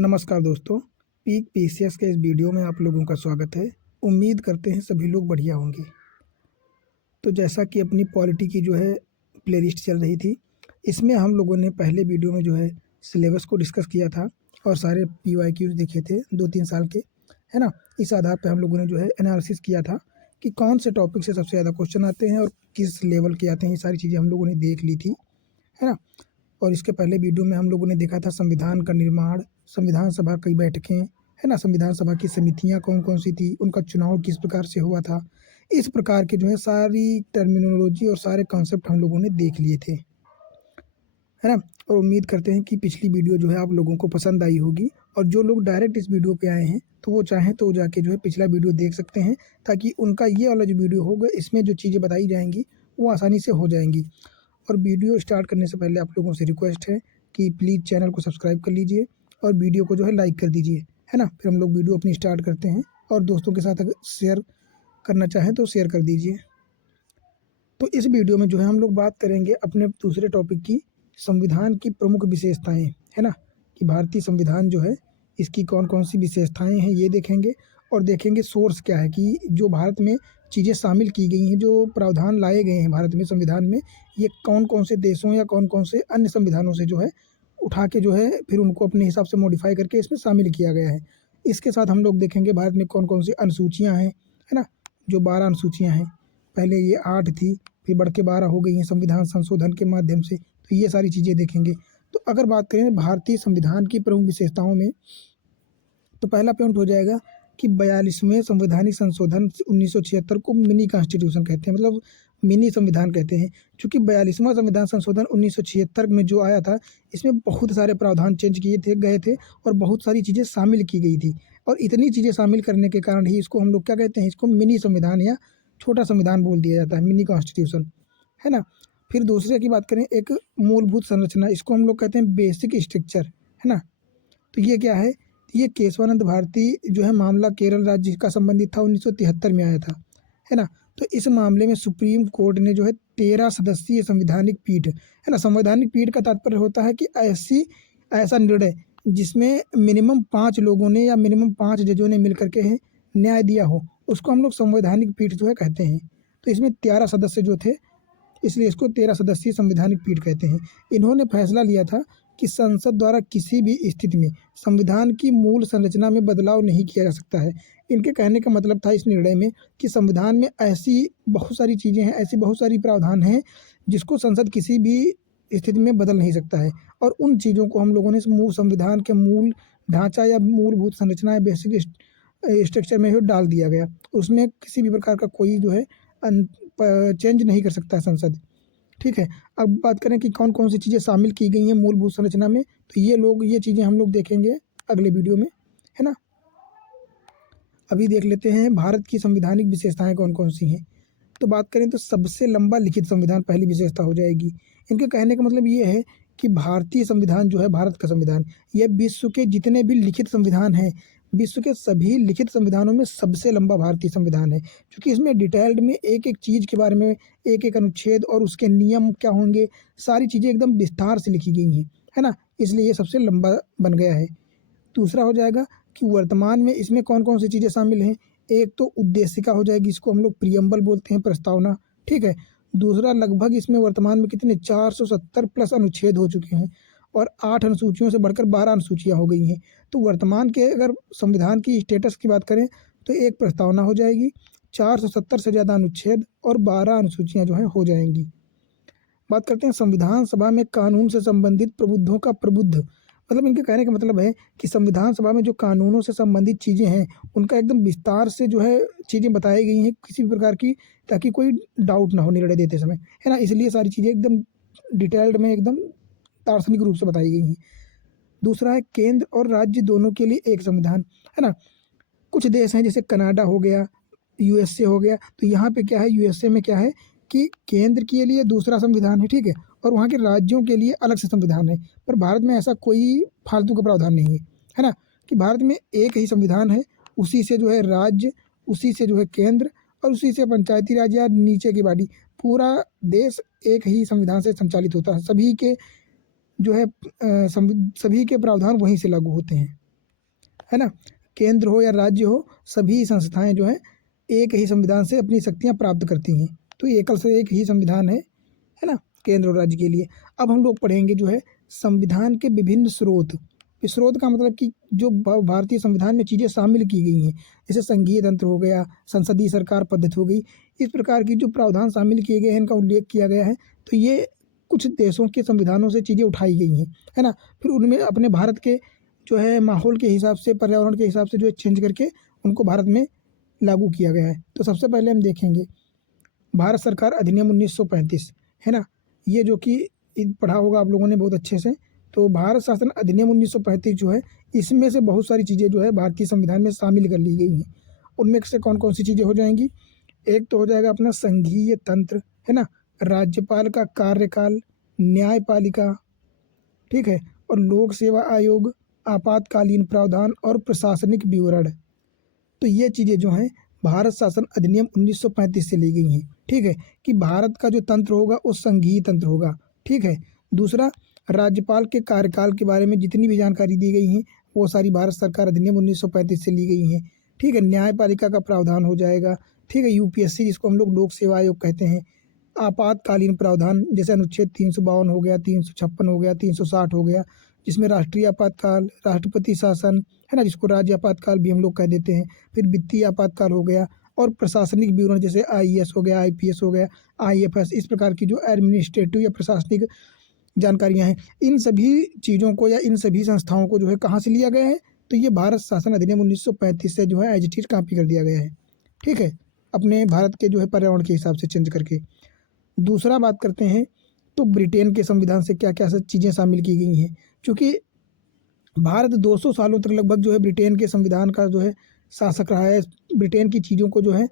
नमस्कार दोस्तों, peak PCS के इस वीडियो में आप लोगों का स्वागत है। उम्मीद करते हैं सभी लोग बढ़िया होंगे। तो जैसा कि अपनी पॉलिटी की प्लेलिस्ट चल रही थी, इसमें हम लोगों ने पहले वीडियो में सिलेबस को डिस्कस किया था और सारे पीवाईक्यूज देखे थे 2-3 साल के, है ना। इस आधार पर हम लोगों ने एनालिसिस किया था कि कौन से टॉपिक से सबसे ज़्यादा क्वेश्चन आते हैं और किस लेवल के आते हैं। ये सारी चीज़ें हम लोगों ने देख ली थी, है ना। और इसके पहले वीडियो में हम लोगों ने देखा था संविधान का निर्माण, संविधान सभा की बैठकें, है ना, संविधान सभा की समितियां कौन कौन सी थी, उनका चुनाव किस प्रकार से हुआ था। इस प्रकार के सारी टर्मिनोलॉजी और सारे कॉन्सेप्ट हम लोगों ने देख लिए थे, है ना। और उम्मीद करते हैं कि पिछली वीडियो आप लोगों को पसंद आई होगी। और जो लोग डायरेक्ट इस वीडियो पे आए हैं तो वो चाहें तो जाके पिछला वीडियो देख सकते हैं, ताकि उनका ये वाला जो वीडियो होगा इसमें जो चीज़ें बताई जाएंगी वो आसानी से हो जाएंगी। और वीडियो स्टार्ट करने से पहले आप लोगों से रिक्वेस्ट है कि प्लीज़ चैनल को सब्सक्राइब कर लीजिए और वीडियो को लाइक कर दीजिए, है ना। फिर हम लोग वीडियो अपनी स्टार्ट करते हैं और दोस्तों के साथ अगर शेयर करना चाहें तो शेयर कर दीजिए। तो इस वीडियो में हम लोग बात करेंगे अपने दूसरे टॉपिक की, संविधान की प्रमुख विशेषताएं, है ना, कि भारतीय संविधान इसकी कौन कौन सी विशेषताएं हैं ये देखेंगे। और देखेंगे सोर्स क्या है, कि जो भारत में चीज़ें शामिल की गई हैं, जो प्रावधान लाए गए हैं भारत में संविधान में, ये कौन कौन से देशों या कौन कौन से अन्य संविधानों से उठा के फिर उनको अपने हिसाब से मॉडिफाई करके इसमें शामिल किया गया है। इसके साथ हम लोग देखेंगे भारत में कौन कौन सी अनुसूचियाँ हैं, है ना। जो 12 अनुसूचियाँ हैं, पहले ये 8 थी, फिर बढ़ के 12 हो गई हैं संविधान संशोधन के माध्यम से। तो ये सारी चीज़ें देखेंगे। तो अगर बात करें भारतीय संविधान की प्रमुख विशेषताओं में, तो पहला पॉइंट हो जाएगा कि 42वें संवैधानिक संशोधन 1976 को मिनी कॉन्स्टिट्यूशन कहते हैं, मतलब मिनी संविधान कहते हैं। क्योंकि 42वां संविधान संशोधन 1976 में जो आया था, इसमें बहुत सारे प्रावधान चेंज किए गए थे और बहुत सारी चीज़ें शामिल की गई थी। और इतनी चीज़ें शामिल करने के कारण ही इसको हम लोग क्या कहते हैं, इसको मिनी संविधान या छोटा संविधान बोल दिया जाता है, मिनी कॉन्स्टिट्यूशन, है ना। फिर दूसरे की बात करें, एक मूलभूत संरचना, इसको हम लोग कहते हैं बेसिक स्ट्रक्चर, है ना। तो ये क्या है, ये केशवानंद भारती मामला केरल राज्य का संबंधित था, 1973 में आया था, है ना। तो इस मामले में सुप्रीम कोर्ट ने 13 सदस्यीय संवैधानिक पीठ, है ना। संवैधानिक पीठ का तात्पर्य होता है कि ऐसा निर्णय जिसमें मिनिमम 5 लोगों ने या मिनिमम 5 जजों ने मिल करके न्याय दिया हो, उसको हम लोग संवैधानिक पीठ कहते हैं। तो इसमें 13 सदस्य थे, इसलिए इसको 13 सदस्यीय संवैधानिक पीठ कहते हैं। इन्होंने फैसला लिया था कि संसद द्वारा किसी भी स्थिति में संविधान की मूल संरचना में बदलाव नहीं किया जा सकता है। इनके कहने का मतलब था इस निर्णय में कि संविधान में ऐसी बहुत सारी चीज़ें हैं, ऐसी बहुत सारी प्रावधान हैं जिसको संसद किसी भी स्थिति में बदल नहीं सकता है। और उन चीज़ों को हम लोगों ने इस मूल संविधान के मूल ढांचा या मूलभूत संरचना या बेसिक स्ट्रक्चर में डाल दिया गया। उसमें किसी भी प्रकार का कोई चेंज नहीं कर सकता है संसद, ठीक है। अब बात करें कि कौन कौन सी चीज़ें शामिल की गई हैं मूलभूत संरचना में, तो ये चीज़ें हम लोग देखेंगे अगले वीडियो में, है ना। अभी देख लेते हैं भारत की संवैधानिक विशेषताएं कौन कौन सी हैं। तो बात करें तो सबसे लंबा लिखित संविधान पहली विशेषता हो जाएगी। इनके कहने का मतलब ये है कि भारतीय संविधान भारत का संविधान, यह विश्व के जितने भी लिखित संविधान हैं, विश्व के सभी लिखित संविधानों में सबसे लंबा भारतीय संविधान है। क्योंकि इसमें डिटेल्ड में एक एक चीज़ के बारे में, एक एक अनुच्छेद और उसके नियम क्या होंगे, सारी चीज़ें एकदम विस्तार से लिखी गई हैं, है ना। इसलिए ये सबसे लंबा बन गया है। दूसरा हो जाएगा कि वर्तमान में इसमें कौन कौन सी चीज़ें शामिल हैं। एक तो उद्देशिका हो जाएगी, इसको हम लोग प्रियम्बल बोलते हैं, प्रस्तावना, ठीक है। दूसरा, लगभग इसमें वर्तमान में कितने 470 प्लस अनुच्छेद हो चुके हैं और 8 अनुसूचियों से बढ़कर 12 अनुसूचियाँ हो गई हैं। तो वर्तमान के अगर संविधान की स्टेटस की बात करें तो एक प्रस्तावना हो जाएगी, 470 से ज़्यादा अनुच्छेद और 12 अनुसूचियाँ हो जाएंगी। बात करते हैं संविधान सभा में कानून से संबंधित प्रबुद्धों का प्रबुद्ध, मतलब इनके कहने का मतलब है कि संविधान सभा में जो कानूनों से संबंधित चीज़ें हैं उनका एकदम विस्तार से चीज़ें बताई गई हैं किसी भी प्रकार की, ताकि कोई डाउट ना हो निर्णय देते समय, है ना। इसलिए सारी चीज़ें एकदम डिटेल्ड में एकदम दार्शनिक रूप से बताई गई हैं। दूसरा है केंद्र और राज्य दोनों के लिए एक संविधान, है ना। कुछ देश हैं जैसे कनाडा हो गया, यूएसए हो गया, तो यहाँ पे क्या है, यूएसए में क्या है कि केंद्र के लिए दूसरा संविधान है, ठीक है, और वहाँ के राज्यों के लिए अलग से संविधान है। पर भारत में ऐसा कोई फालतू का प्रावधान नहीं है ना, कि भारत में एक ही संविधान है, उसी से राज्य, उसी से केंद्र और उसी से पंचायती राज या नीचे की बॉडी, पूरा देश एक ही संविधान से संचालित होता है। सभी के सभी के प्रावधान वहीं से लागू होते हैं। है ना। केंद्र हो या राज्य हो, सभी संस्थाएं जो हैं एक ही संविधान से अपनी शक्तियां प्राप्त करती हैं। तो ये एकल से एक ही संविधान है ना, केंद्र और राज्य के लिए। अब हम लोग पढ़ेंगे जो है संविधान के विभिन्न स्रोत। स्रोत का मतलब कि जो भारतीय संविधान में चीज़ें शामिल की गई हैं, जैसे संघीय तंत्र हो गया, संसदीय सरकार पद्धति हो गई, इस प्रकार की जो प्रावधान शामिल किए गए हैं इनका उल्लेख किया गया है। तो ये कुछ देशों के संविधानों से चीज़ें उठाई गई हैं, है ना। फिर उनमें अपने भारत के जो है माहौल के हिसाब से, पर्यावरण के हिसाब से जो है चेंज करके उनको भारत में लागू किया गया है। तो सबसे पहले हम देखेंगे भारत सरकार अधिनियम 1935, है ना। ये जो कि पढ़ा होगा आप लोगों ने बहुत अच्छे से। तो भारत शासन अधिनियम 1935 जो है, इसमें से बहुत सारी चीज़ें जो है भारतीय संविधान में शामिल कर ली गई हैं। उनमें से कौन कौन सी चीज़ें हो जाएंगी? एक तो हो जाएगा अपना संघीय तंत्र, है ना, राज्यपाल का कार्यकाल, न्यायपालिका, ठीक है, और लोक सेवा आयोग, आपातकालीन प्रावधान और प्रशासनिक विवरण। तो ये चीज़ें जो हैं भारत शासन अधिनियम 1935 से ली गई हैं, ठीक है, कि भारत का जो तंत्र होगा वो संघीय तंत्र होगा, ठीक है। दूसरा, राज्यपाल के कार्यकाल के बारे में जितनी भी जानकारी दी गई हैं वो सारी भारत सरकार अधिनियम 1935 से ली गई हैं, ठीक है। न्यायपालिका का प्रावधान हो जाएगा, ठीक है, यूपीएससी जिसको हम लोग लोक सेवा आयोग कहते हैं। आपातकालीन प्रावधान जैसे अनुच्छेद 352 हो गया, 356 हो गया, 360 हो गया, जिसमें राष्ट्रीय आपातकाल, राष्ट्रपति शासन, है ना, जिसको राज्य आपातकाल भी हम लोग कह देते हैं। फिर वित्तीय आपातकाल हो गया, और प्रशासनिक विवरण जैसे आईएएस हो गया, आईपीएस हो गया, आईएफएस, इस प्रकार की जो एडमिनिस्ट्रेटिव या प्रशासनिक जानकारियां हैं, इन सभी चीज़ों को या इन सभी संस्थाओं को जो है कहाँ से लिया गया है? तो ये भारत शासन अधिनियम 1935 से जो है एज इट इज कॉपी कर दिया गया है, ठीक है, अपने भारत के जो है पर्यावरण के हिसाब से चेंज करके। दूसरा बात करते हैं तो ब्रिटेन के संविधान से क्या क्या चीज़ें शामिल की गई हैं, क्योंकि भारत 200 सालों तक लगभग जो है ब्रिटेन के संविधान का जो है शासक रहा है, ब्रिटेन की चीज़ों को जो है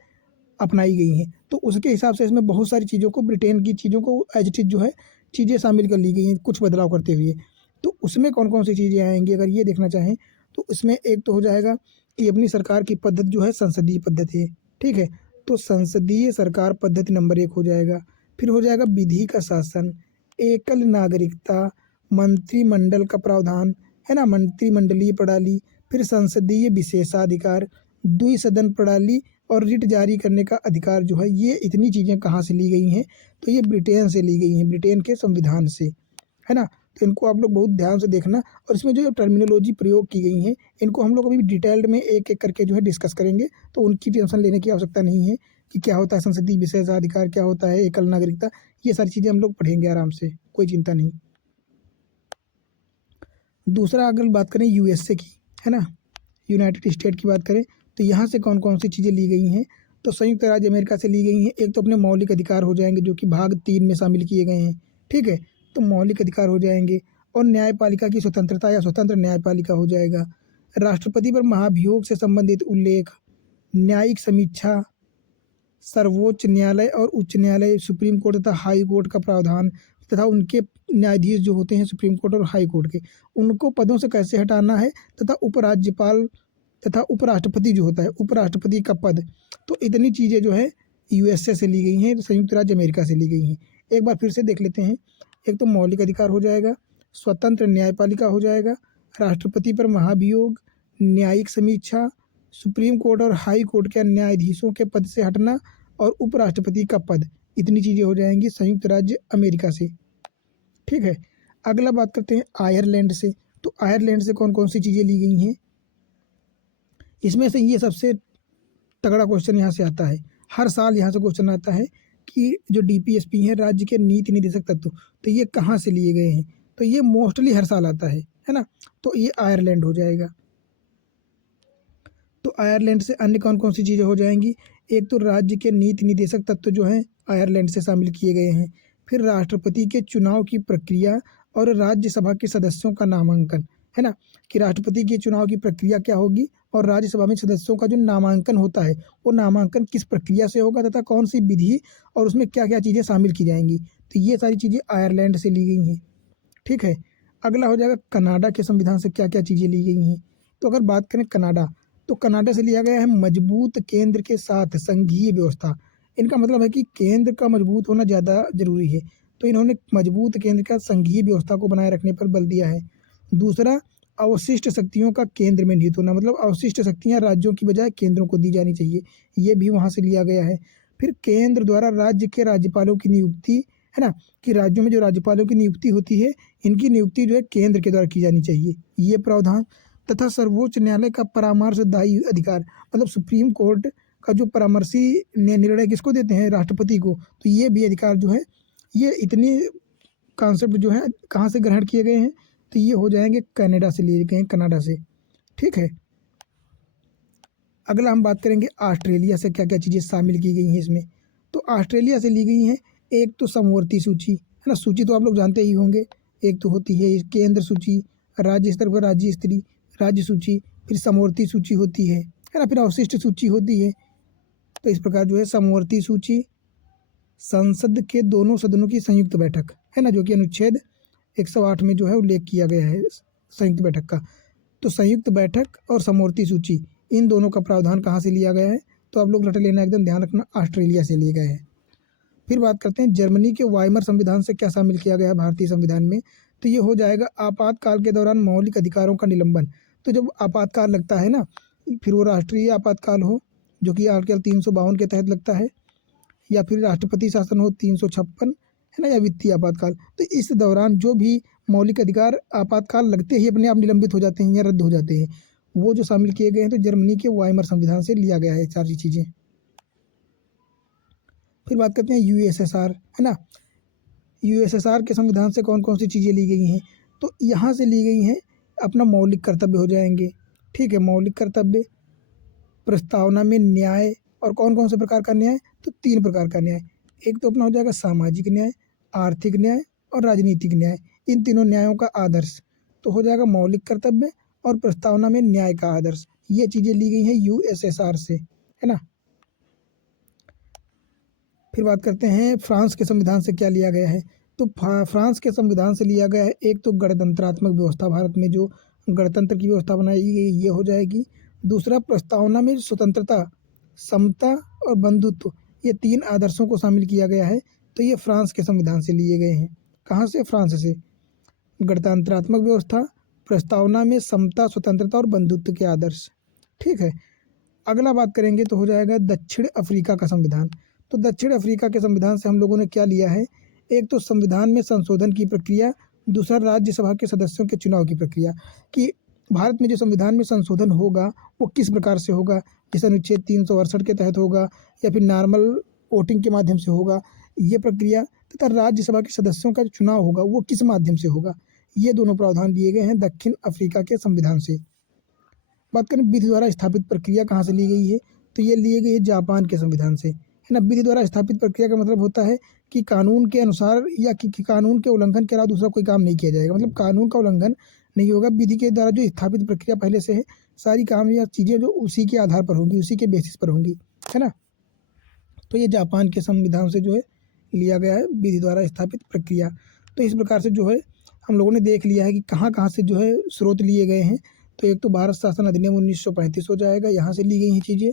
अपनाई गई हैं। तो उसके हिसाब से इसमें बहुत सारी चीज़ों को, ब्रिटेन की चीज़ों को एज इट इज जो है चीज़ें शामिल कर ली गई हैं कुछ बदलाव करते हुए। तो उसमें कौन कौन सी चीज़ें आएंगी अगर ये देखना चाहें तो इसमें एक तो हो जाएगा कि अपनी सरकार की पद्धति जो है संसदीय पद्धति है, ठीक है। तो संसदीय सरकार पद्धति नंबर 1 हो जाएगा। फिर हो जाएगा विधि का शासन, एकल नागरिकता, मंत्रिमंडल का प्रावधान, है ना, मंत्रिमंडलीय प्रणाली, फिर संसदीय विशेषाधिकार, द्विसदन प्रणाली और रिट जारी करने का अधिकार जो है, ये इतनी चीज़ें कहाँ से ली गई हैं? तो ये ब्रिटेन से ली गई हैं, ब्रिटेन के संविधान से, है ना। तो इनको आप लोग बहुत ध्यान से देखना, और इसमें जो टर्मिनोलॉजी प्रयोग की गई हैं इनको हम लोग अभी डिटेल्ड में एक एक करके जो है डिस्कस करेंगे। तो उनकी टेंशन लेने की आवश्यकता नहीं है कि क्या होता है संसदीय विशेषाधिकार, क्या होता है एकल नागरिकता, ये सारी चीज़ें हम लोग पढ़ेंगे आराम से, कोई चिंता नहीं। दूसरा अगर बात करें यूएसए की, है ना, यूनाइटेड स्टेट की बात करें तो यहाँ से कौन कौन सी चीज़ें ली गई हैं? तो संयुक्त राज्य अमेरिका से ली गई हैं। एक तो अपने मौलिक अधिकार हो जाएंगे जो कि भाग 3 में शामिल किए गए हैं, ठीक है, तो मौलिक अधिकार हो जाएंगे। और न्यायपालिका की स्वतंत्रता या स्वतंत्र न्यायपालिका हो जाएगा। राष्ट्रपति पर महाभियोग से संबंधित उल्लेख, न्यायिक समीक्षा, सर्वोच्च न्यायालय और उच्च न्यायालय, सुप्रीम कोर्ट तथा हाई कोर्ट का प्रावधान, तथा उनके न्यायाधीश जो होते हैं सुप्रीम कोर्ट और हाई कोर्ट के, उनको पदों से कैसे हटाना है, तथा उपराज्यपाल तथा उपराष्ट्रपति जो होता है, उपराष्ट्रपति का पद। तो इतनी चीज़ें जो है यूएसए से ली गई हैं, संयुक्त राज्य अमेरिका से ली गई हैं। एक बार फिर से देख लेते हैं। एक तो मौलिक अधिकार हो जाएगा, स्वतंत्र न्यायपालिका हो जाएगा, राष्ट्रपति पर महाभियोग, न्यायिक समीक्षा, सुप्रीम कोर्ट और हाई कोर्ट के न्यायाधीशों के पद से हटना, और उपराष्ट्रपति का पद। इतनी चीज़ें हो जाएंगी संयुक्त राज्य अमेरिका से, ठीक है। अगला बात करते हैं आयरलैंड से। तो आयरलैंड से कौन कौन सी चीज़ें ली गई हैं? इसमें से ये सबसे तगड़ा क्वेश्चन यहाँ से आता है, हर साल यहाँ से क्वेश्चन आता है कि जो डीपीएसपी हैं, राज्य के नीति निर्देशक तत्व, तो ये कहाँ से लिए गए हैं? तो ये मोस्टली हर साल आता है ना। तो ये आयरलैंड हो जाएगा। तो आयरलैंड से अन्य कौन कौन सी चीज़ें हो जाएंगी? एक तो राज्य के नीति निर्देशक तत्व जो हैं आयरलैंड से शामिल किए गए हैं। फिर राष्ट्रपति के चुनाव की प्रक्रिया और राज्यसभा के सदस्यों का नामांकन, है ना, कि राष्ट्रपति के चुनाव की प्रक्रिया क्या होगी और राज्यसभा में सदस्यों का जो नामांकन होता है वो नामांकन किस प्रक्रिया से होगा, तथा कौन सी विधि और उसमें क्या क्या चीज़ें शामिल की जाएंगी। तो ये सारी चीज़ें आयरलैंड से ली गई हैं, ठीक है। अगला हो जाएगा कनाडा के संविधान से क्या क्या चीज़ें ली गई हैं। तो अगर बात करें कनाडा, तो कनाडा से लिया गया है मजबूत केंद्र के साथ संघीय व्यवस्था। इनका मतलब है कि केंद्र का मजबूत होना ज़्यादा जरूरी है, तो इन्होंने मजबूत केंद्र का संघीय व्यवस्था को बनाए रखने पर बल दिया है। दूसरा, अवशिष्ट शक्तियों का केंद्र में निहित होना, मतलब अवशिष्ट शक्तियां राज्यों की बजाय केंद्रों को दी जानी चाहिए, ये भी वहाँ से लिया गया है। फिर केंद्र द्वारा राज्य के राज्यपालों की नियुक्ति, है ना, कि राज्यों में जो राज्यपालों की नियुक्ति होती है, इनकी नियुक्ति जो है केंद्र के द्वारा की जानी चाहिए, ये प्रावधान। तथा सर्वोच्च न्यायालय का परामर्शदायी अधिकार, मतलब सुप्रीम कोर्ट का जो परामर्शी निर्णय किसको देते हैं, राष्ट्रपति को, तो ये भी अधिकार जो है, ये इतनी कॉन्सेप्ट जो है कहाँ से ग्रहण किए गए हैं, तो ये हो जाएंगे कनाडा से लिए गए हैं, कनाडा से। ठीक है, अगला हम बात करेंगे ऑस्ट्रेलिया से क्या क्या चीज़ें शामिल की गई हैं इसमें। तो ऑस्ट्रेलिया से ली गई हैं, एक तो समवर्ती सूची, है ना, सूची तो आप लोग जानते ही होंगे, एक तो होती है केंद्र सूची, राज्य स्तर पर राज्य स्तरीय राज्य सूची, फिर समवर्ती सूची होती है ना, फिर अवशिष्ट सूची होती है। तो इस प्रकार जो है समवर्ती सूची, संसद के दोनों सदनों की संयुक्त बैठक, है ना, जो कि अनुच्छेद 108 में जो है उल्लेख किया गया है संयुक्त बैठक का। तो संयुक्त बैठक और समवर्ती सूची, इन दोनों का प्रावधान कहाँ से लिया गया है, तो आप लोग रट लेना, एकदम ध्यान रखना, ऑस्ट्रेलिया से लिए गए हैं। फिर बात करते हैं जर्मनी के वाइमर संविधान से क्या शामिल किया गया है भारतीय संविधान में, तो ये हो जाएगा आपातकाल के दौरान मौलिक अधिकारों का निलंबन। तो जब आपातकाल लगता है ना, फिर वो राष्ट्रीय आपातकाल हो जो कि आर्टिकल 352 के तहत लगता है, या फिर राष्ट्रपति शासन हो 356, है ना, या वित्तीय आपातकाल, तो इस दौरान जो भी मौलिक अधिकार आपातकाल लगते ही अपने आप निलंबित हो जाते हैं या रद्द हो जाते हैं, वो जो शामिल किए गए हैं, तो जर्मनी के वाइमर संविधान से लिया गया है सारी चीज़ें। फिर बात करते हैं यूएसएसआर, है ना, यूएसएसआर के संविधान से कौन कौन सी चीज़ें ली गई हैं, तो यहाँ से ली गई हैं अपना मौलिक कर्तव्य हो जाएंगे। ठीक है, मौलिक कर्तव्य, प्रस्तावना में न्याय, और कौन कौन से प्रकार का न्याय, तो 3 प्रकार का न्याय, एक तो अपना हो जाएगा सामाजिक न्याय, आर्थिक न्याय और राजनीतिक न्याय, इन तीनों न्यायों का आदर्श, तो हो जाएगा मौलिक कर्तव्य और प्रस्तावना में न्याय का आदर्श, ये चीज़ें ली गई हैं यूएसएसआर से, है ना। फिर बात करते हैं फ्रांस के संविधान से क्या लिया गया है, तो फ्रांस के संविधान से लिया गया है, एक तो गणतंत्रात्मक व्यवस्था, भारत में जो गणतंत्र की व्यवस्था बनाई गई ये हो जाएगी। दूसरा, प्रस्तावना में स्वतंत्रता, समता और बंधुत्व, ये 3 आदर्शों को शामिल किया गया है, तो ये फ्रांस के संविधान से लिए गए हैं। कहाँ से, फ्रांस से। गणतंत्रात्मक व्यवस्था, प्रस्तावना में समता, स्वतंत्रता और बंधुत्व के आदर्श। ठीक है, अगला बात करेंगे तो हो जाएगा दक्षिण अफ्रीका का संविधान। तो दक्षिण अफ्रीका के संविधान से हम लोगों ने क्या लिया है, एक तो संविधान में संशोधन की प्रक्रिया, दूसरा राज्यसभा के सदस्यों के चुनाव की प्रक्रिया, कि भारत में जो संविधान में संशोधन होगा वो किस प्रकार से होगा, जैसे अनुच्छेद 368 के तहत होगा या फिर नॉर्मल वोटिंग के माध्यम से होगा, ये प्रक्रिया, तथा राज्यसभा के सदस्यों का जो चुनाव होगा वो किस माध्यम से होगा, ये दोनों प्रावधान दिए गए हैं दक्षिण अफ्रीका के संविधान से। बात करें विधि द्वारा स्थापित प्रक्रिया कहाँ से ली गई है, तो ये लिए गई है जापान के संविधान से, है ना। विधि द्वारा स्थापित प्रक्रिया का मतलब होता है कि कानून के अनुसार या कि कानून के उल्लंघन के अलावा दूसरा कोई काम नहीं किया जाएगा, मतलब कानून का उल्लंघन नहीं होगा, विधि के द्वारा जो स्थापित प्रक्रिया पहले से है, सारी काम या चीज़ें जो उसी के आधार पर होंगी, उसी के बेसिस पर होंगी, है ना। तो ये जापान के संविधान से जो है लिया गया है विधि द्वारा स्थापित प्रक्रिया। तो इस प्रकार से जो है हम लोगों ने देख लिया है कि कहाँ कहाँ से जो है स्रोत लिए गए हैं। तो एक तो भारत शासन अधिनियम 1935 हो जाएगा, यहाँ से ली गई हैं चीज़ें।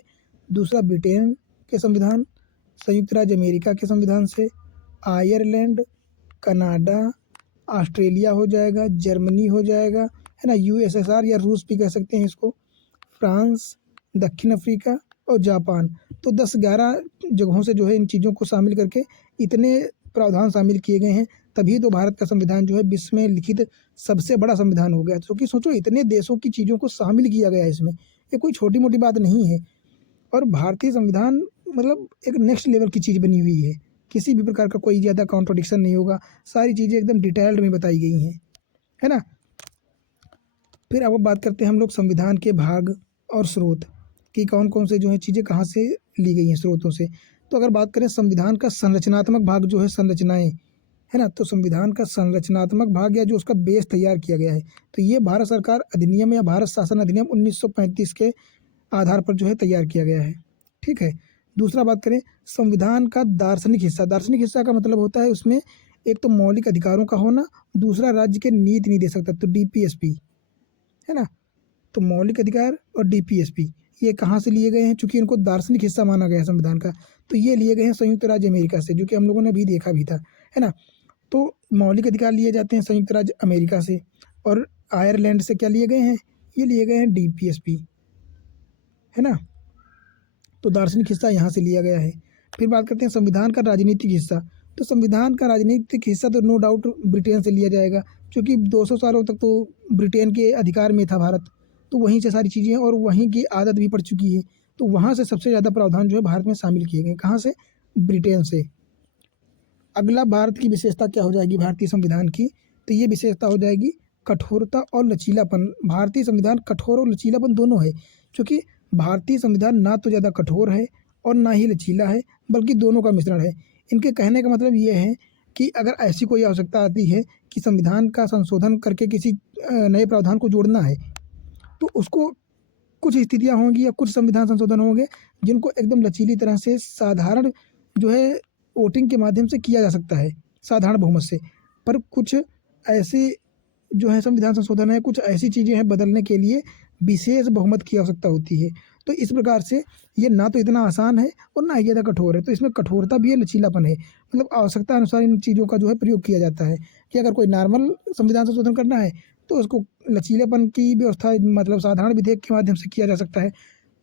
दूसरा ब्रिटेन के संविधान, संयुक्त राज्य अमेरिका के संविधान से, आयरलैंड, कनाडा, ऑस्ट्रेलिया हो जाएगा, जर्मनी हो जाएगा, है ना, यूएसएसआर या रूस भी कह सकते हैं इसको, फ्रांस, दक्षिण अफ्रीका और जापान। तो 10-11 जगहों से जो है इन चीज़ों को शामिल करके इतने प्रावधान शामिल किए गए हैं, तभी तो भारत का संविधान जो है विश्व में लिखित सबसे बड़ा संविधान हो गया। क्योंकि सोचो इतने देशों की चीज़ों को शामिल किया गया है इसमें, ये कोई छोटी मोटी बात नहीं है। और भारतीय संविधान मतलब एक नेक्स्ट लेवल की चीज़ बनी हुई है, किसी भी प्रकार का कोई ज़्यादा कॉन्ट्रोडिक्शन नहीं होगा, सारी चीज़ें एकदम डिटेल्ड में बताई गई हैं, है ना। फिर अब बात करते हैं हम लोग संविधान के भाग और स्रोत कि कौन कौन से जो है चीज़ें कहाँ से ली गई हैं स्रोतों से। तो अगर बात करें संविधान का संरचनात्मक भाग जो है, संरचनाएं, है ना, तो संविधान का संरचनात्मक भाग या जो उसका बेस तैयार किया गया है, तो ये भारत सरकार अधिनियम या भारत शासन अधिनियम 1935 के आधार पर जो है तैयार किया गया है। ठीक है, दूसरा बात करें संविधान का दार्शनिक हिस्सा। दार्शनिक हिस्सा का मतलब होता है उसमें एक तो मौलिक अधिकारों का होना, दूसरा राज्य के नीति निर्देशक तत्व, तो डीपीएसपी, है ना। तो मौलिक अधिकार और डीपीएसपी ये कहाँ से लिए गए हैं, चूंकि इनको दार्शनिक हिस्सा माना गया है संविधान का, तो ये लिए गए हैं संयुक्त राज्य अमेरिका से, जो कि हम लोगों ने अभी देखा भी था, है ना। तो मौलिक अधिकार लिए जाते हैं संयुक्त राज्य अमेरिका से, और आयरलैंड से क्या लिए गए हैं, ये लिए गए हैं DPSP, है ना। तो दार्शनिक हिस्सा यहाँ से लिया गया है। फिर बात करते हैं संविधान का राजनीतिक हिस्सा। तो संविधान का राजनीतिक हिस्सा तो नो डाउट ब्रिटेन से लिया जाएगा, क्योंकि 200 सालों तक तो ब्रिटेन के अधिकार में था भारत, तो वहीं से सारी चीज़ें और वहीं की आदत भी पड़ चुकी है, तो वहाँ से सबसे ज़्यादा प्रावधान जो है भारत में शामिल किए गए। कहाँ से? ब्रिटेन से। अगला भारत की विशेषता क्या हो जाएगी भारतीय संविधान की, तो ये विशेषता हो जाएगी कठोरता और लचीलापन। भारतीय संविधान कठोर और लचीलापन दोनों है, क्योंकि भारतीय संविधान ना तो ज़्यादा कठोर है और ना ही लचीला है, बल्कि दोनों का मिश्रण है। इनके कहने का मतलब ये है कि अगर ऐसी कोई आवश्यकता आती है कि संविधान का संशोधन करके किसी नए प्रावधान को जोड़ना है, तो उसको कुछ स्थितियाँ होंगी या कुछ संविधान संशोधन होंगे जिनको एकदम लचीली तरह से साधारण जो है वोटिंग के माध्यम से किया जा सकता है, साधारण बहुमत से। पर कुछ ऐसे जो है संविधान संशोधन है, कुछ ऐसी चीज़ें हैं बदलने के लिए विशेष बहुमत की आवश्यकता होती है। तो इस प्रकार से ये ना तो इतना आसान है और ना ही ज़्यादा कठोर है, तो इसमें कठोरता भी है, लचीलापन है। मतलब आवश्यकता अनुसार इन चीज़ों का जो है प्रयोग किया जाता है कि अगर कोई नॉर्मल संविधान संशोधन करना है तो उसको लचीलेपन की व्यवस्था मतलब साधारण विधेयक के माध्यम से किया जा सकता है।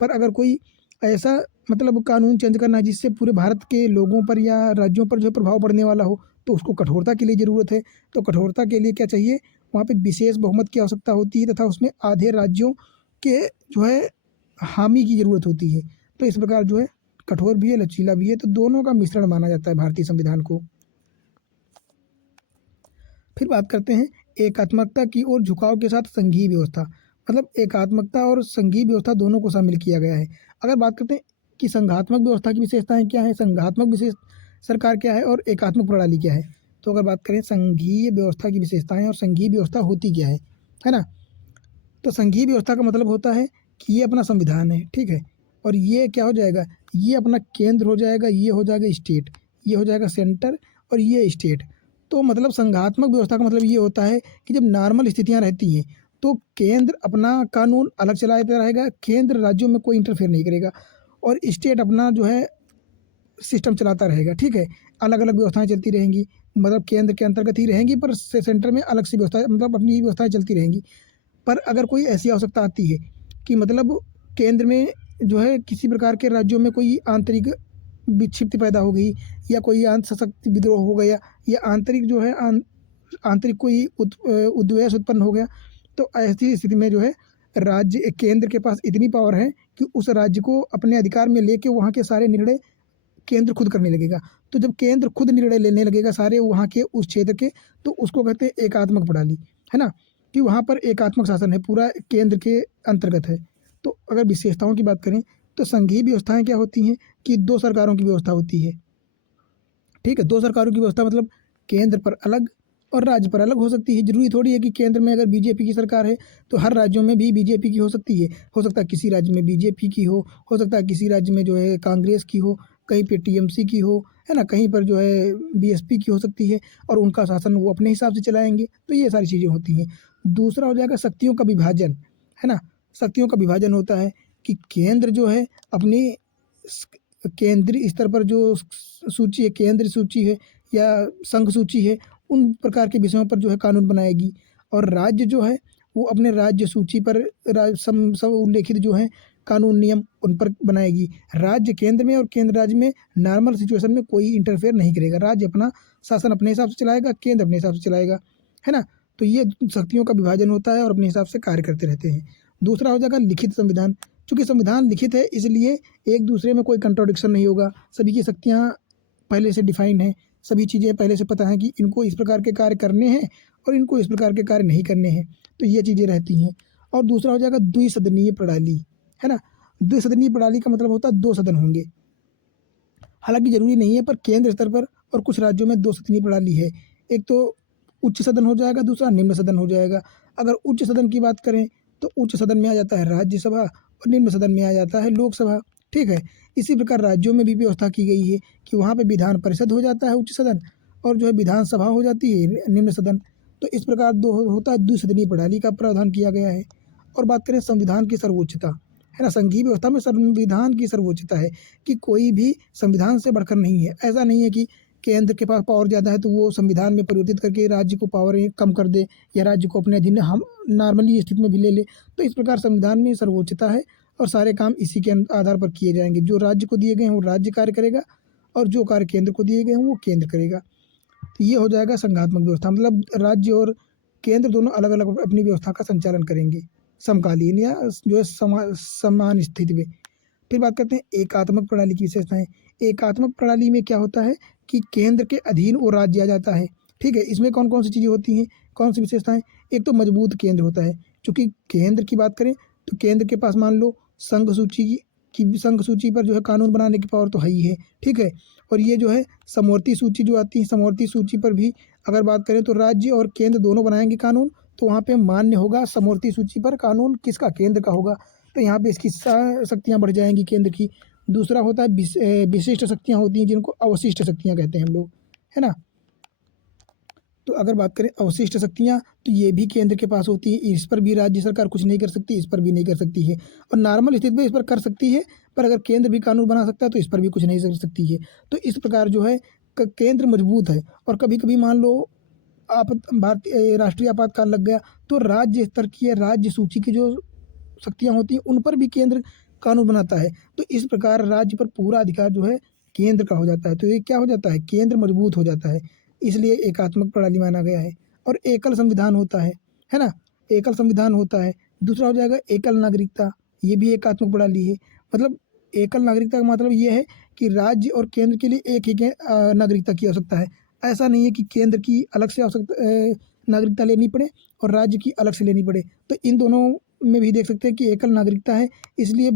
पर अगर कोई ऐसा मतलब कानून चेंज करना है जिससे पूरे भारत के लोगों पर या राज्यों पर जो है प्रभाव पड़ने वाला हो, तो उसको कठोरता के लिए ज़रूरत है। तो कठोरता के लिए क्या चाहिए, वहाँ पे विशेष बहुमत की आवश्यकता होती है तथा उसमें आधे राज्यों के जो है हामी की ज़रूरत होती है। तो इस प्रकार जो है कठोर भी है, लचीला भी है, तो दोनों का मिश्रण माना जाता है भारतीय संविधान को। फिर बात करते हैं एकात्मकता की ओर झुकाव के साथ संघीय व्यवस्था। मतलब एकात्मकता और संघीय व्यवस्था दोनों को शामिल किया गया है। अगर बात करते हैं कि संघात्मक व्यवस्था की विशेषताएं क्या है, संघात्मक विशेष सरकार क्या है और एकात्मक प्रणाली क्या है, तो अगर बात करें संघीय व्यवस्था की विशेषताएं और संघीय व्यवस्था होती क्या है ना। तो संघीय व्यवस्था का मतलब होता है कि ये अपना संविधान है, ठीक है, और ये क्या हो जाएगा, ये अपना केंद्र हो जाएगा, ये हो जाएगा स्टेट, ये हो जाएगा सेंटर और ये स्टेट। तो मतलब संघात्मक व्यवस्था का मतलब ये होता है कि जब नॉर्मल स्थितियाँ रहती हैं तो केंद्र अपना कानून अलग चलाता रहेगा, केंद्र राज्यों में कोई इंटरफेयर नहीं करेगा और स्टेट अपना जो है सिस्टम चलाता रहेगा, ठीक है। अलग अलग व्यवस्थाएं चलती रहेंगी, मतलब केंद्र के अंतर्गत ही रहेंगी पर सेंटर में अलग सी व्यवस्था मतलब अपनी व्यवस्थाएं चलती रहेंगी। पर अगर कोई ऐसी आवश्यकता आती है कि मतलब केंद्र में जो है किसी प्रकार के राज्यों में कोई आंतरिक विक्षिप्ति पैदा हो गई या कोई सशक्त विद्रोह हो गया या आंतरिक जो है आंतरिक कोई उद्वेष उत्पन्न हो गया, तो ऐसी स्थिति में जो है राज्य केंद्र के पास इतनी पावर है कि उस राज्य को अपने अधिकार में लेके वहाँ के सारे निर्णय केंद्र खुद करने लगेगा। तो जब केंद्र खुद निर्णय लेने लगेगा सारे वहाँ के उस क्षेत्र के, तो उसको कहते हैं एकात्मक प्रणाली, है ना, कि वहाँ पर एकात्मक शासन है, पूरा केंद्र के अंतर्गत है। तो अगर विशेषताओं की बात करें तो संघीय व्यवस्थाएं क्या होती हैं कि दो सरकारों की व्यवस्था होती है, ठीक है। दो सरकारों की व्यवस्था मतलब केंद्र पर अलग और राज्य पर अलग हो सकती है। जरूरी थोड़ी है कि केंद्र में अगर बीजेपी की सरकार है तो हर राज्यों में भी बीजेपी की हो सकती है। हो सकता है किसी राज्य में बीजेपी की हो सकता है किसी राज्य में जो है कांग्रेस की हो, कहीं पे टीएमसी की हो, है ना, कहीं पर जो है बीएसपी की हो सकती है और उनका शासन वो अपने हिसाब से चलाएंगे। तो ये सारी चीज़ें होती हैं। दूसरा हो जाएगा शक्तियों का विभाजन, है ना। शक्तियों का विभाजन होता है कि केंद्र जो है अपनी केंद्रीय स्तर पर जो सूची है, केंद्र सूची है या संघ सूची है, उन प्रकार के विषयों पर जो है कानून बनाएगी और राज्य जो है वो अपने राज्य सूची पर सब उल्लेखित जो है कानून नियम उन पर बनाएगी। राज्य केंद्र में और केंद्र राज्य में नॉर्मल सिचुएशन में कोई इंटरफेयर नहीं करेगा। राज्य अपना शासन अपने हिसाब से चलाएगा, केंद्र अपने हिसाब से चलाएगा, है ना। तो ये शक्तियों का विभाजन होता है और अपने हिसाब से कार्य करते रहते हैं। दूसरा हो जाएगा लिखित संविधान। चूँकि संविधान लिखित है इसलिए एक दूसरे में कोई कंट्रोडिक्शन नहीं होगा, सभी की शक्तियाँ पहले से डिफाइन है, सभी चीज़ें पहले से पता है कि इनको इस प्रकार के कार्य करने हैं और इनको इस प्रकार के कार्य नहीं करने हैं, तो ये चीज़ें रहती हैं। और दूसरा हो जाएगा द्विसदनीय प्रणाली, है ना। द्विसदनीय प्रणाली का मतलब होता है दो सदन होंगे, हालांकि जरूरी नहीं है पर केंद्र स्तर पर और कुछ राज्यों में दो सदनीय प्रणाली है। एक तो उच्च सदन हो जाएगा, दूसरा निम्न सदन हो जाएगा। अगर उच्च सदन की बात करें तो उच्च सदन में आ जाता है राज्यसभा और निम्न सदन में आ जाता है लोकसभा, ठीक है। इसी प्रकार राज्यों में भी व्यवस्था की गई है कि वहाँ पे विधान परिषद हो जाता है उच्च सदन और जो है विधानसभा हो जाती है निम्न सदन। तो इस प्रकार दो होता है, द्विसदनीय प्रणाली का प्रावधान किया गया है। और बात करें संविधान की सर्वोच्चता, है ना, संघीय व्यवस्था में संविधान की सर्वोच्चता है कि कोई भी संविधान से बढ़कर नहीं है। ऐसा नहीं है कि केंद्र के पास पावर ज़्यादा है तो वो संविधान में परिवर्तित करके राज्य को पावर कम कर दे या राज्य को अपने अधीन हम नॉर्मली स्थिति में भी ले ले। तो इस प्रकार संविधान में सर्वोच्चता है और सारे काम इसी के आधार पर किए जाएंगे। जो राज्य को दिए गए हैं वो राज्य कार्य करेगा और जो कार्य केंद्र को दिए गए हैं वो केंद्र करेगा। तो ये हो जाएगा संघात्मक व्यवस्था, मतलब राज्य और केंद्र दोनों अलग अलग अपनी व्यवस्था का संचालन करेंगे समकालीन या जो है समान स्थिति में। फिर बात करते हैं एकात्मक प्रणाली की विशेषताएं। एकात्मक प्रणाली में क्या होता है कि केंद्र के अधीन वो राज्य आ जाता है। ठीक है, इसमें कौन कौन सी चीज़ें होती हैं, कौन सी विशेषताएं। एक तो मजबूत केंद्र होता है, क्योंकि केंद्र की बात करें तो केंद्र के पास मान लो संघ सूची पर जो है कानून बनाने की पावर तो है ही है। ठीक है, और ये जो है समवर्ती सूची जो आती है, समवर्ती सूची पर भी अगर बात करें तो राज्य और केंद्र दोनों बनाएंगे कानून, तो वहाँ पे मान्य होगा समवर्ती सूची पर कानून किसका, केंद्र का होगा। तो यहाँ पे इसकी शक्तियाँ बढ़ जाएंगी केंद्र की। दूसरा होता है विशिष्ट शक्तियाँ होती हैं जिनको अवशिष्ट शक्तियाँ कहते हैं हम लोग, है ना। तो अगर बात करें अवशिष्ट शक्तियाँ तो ये भी केंद्र के पास होती है, इस पर भी राज्य सरकार कुछ नहीं कर सकती, इस पर भी नहीं कर सकती है। और नॉर्मल स्थिति में इस पर कर सकती है, पर अगर केंद्र भी कानून बना सकता है तो इस पर भी कुछ नहीं कर सकती है। तो इस प्रकार जो है केंद्र मजबूत है। और कभी कभी मान लो भारतीय राष्ट्रीय आपातकाल लग गया तो राज्य स्तर की या राज्य सूची की जो शक्तियाँ होती हैं उन पर भी केंद्र कानून बनाता है। तो इस प्रकार राज्य पर पूरा अधिकार जो है केंद्र का हो जाता है। तो ये क्या हो जाता है, केंद्र मजबूत हो जाता है, इसलिए एकात्मक प्रणाली माना गया है। और एकल संविधान होता है ना, एकल संविधान होता है। दूसरा हो जाएगा एकल नागरिकता, ये भी एकात्मक प्रणाली है। मतलब एकल नागरिकता का मतलब ये है कि राज्य और केंद्र के लिए एक ही नागरिकता की आवश्यकता है। ऐसा नहीं है कि केंद्र की अलग से नागरिकता लेनी पड़े और राज्य की अलग से लेनी पड़े। तो इन दोनों में भी देख सकते हैं कि एकल नागरिकता है, इसलिए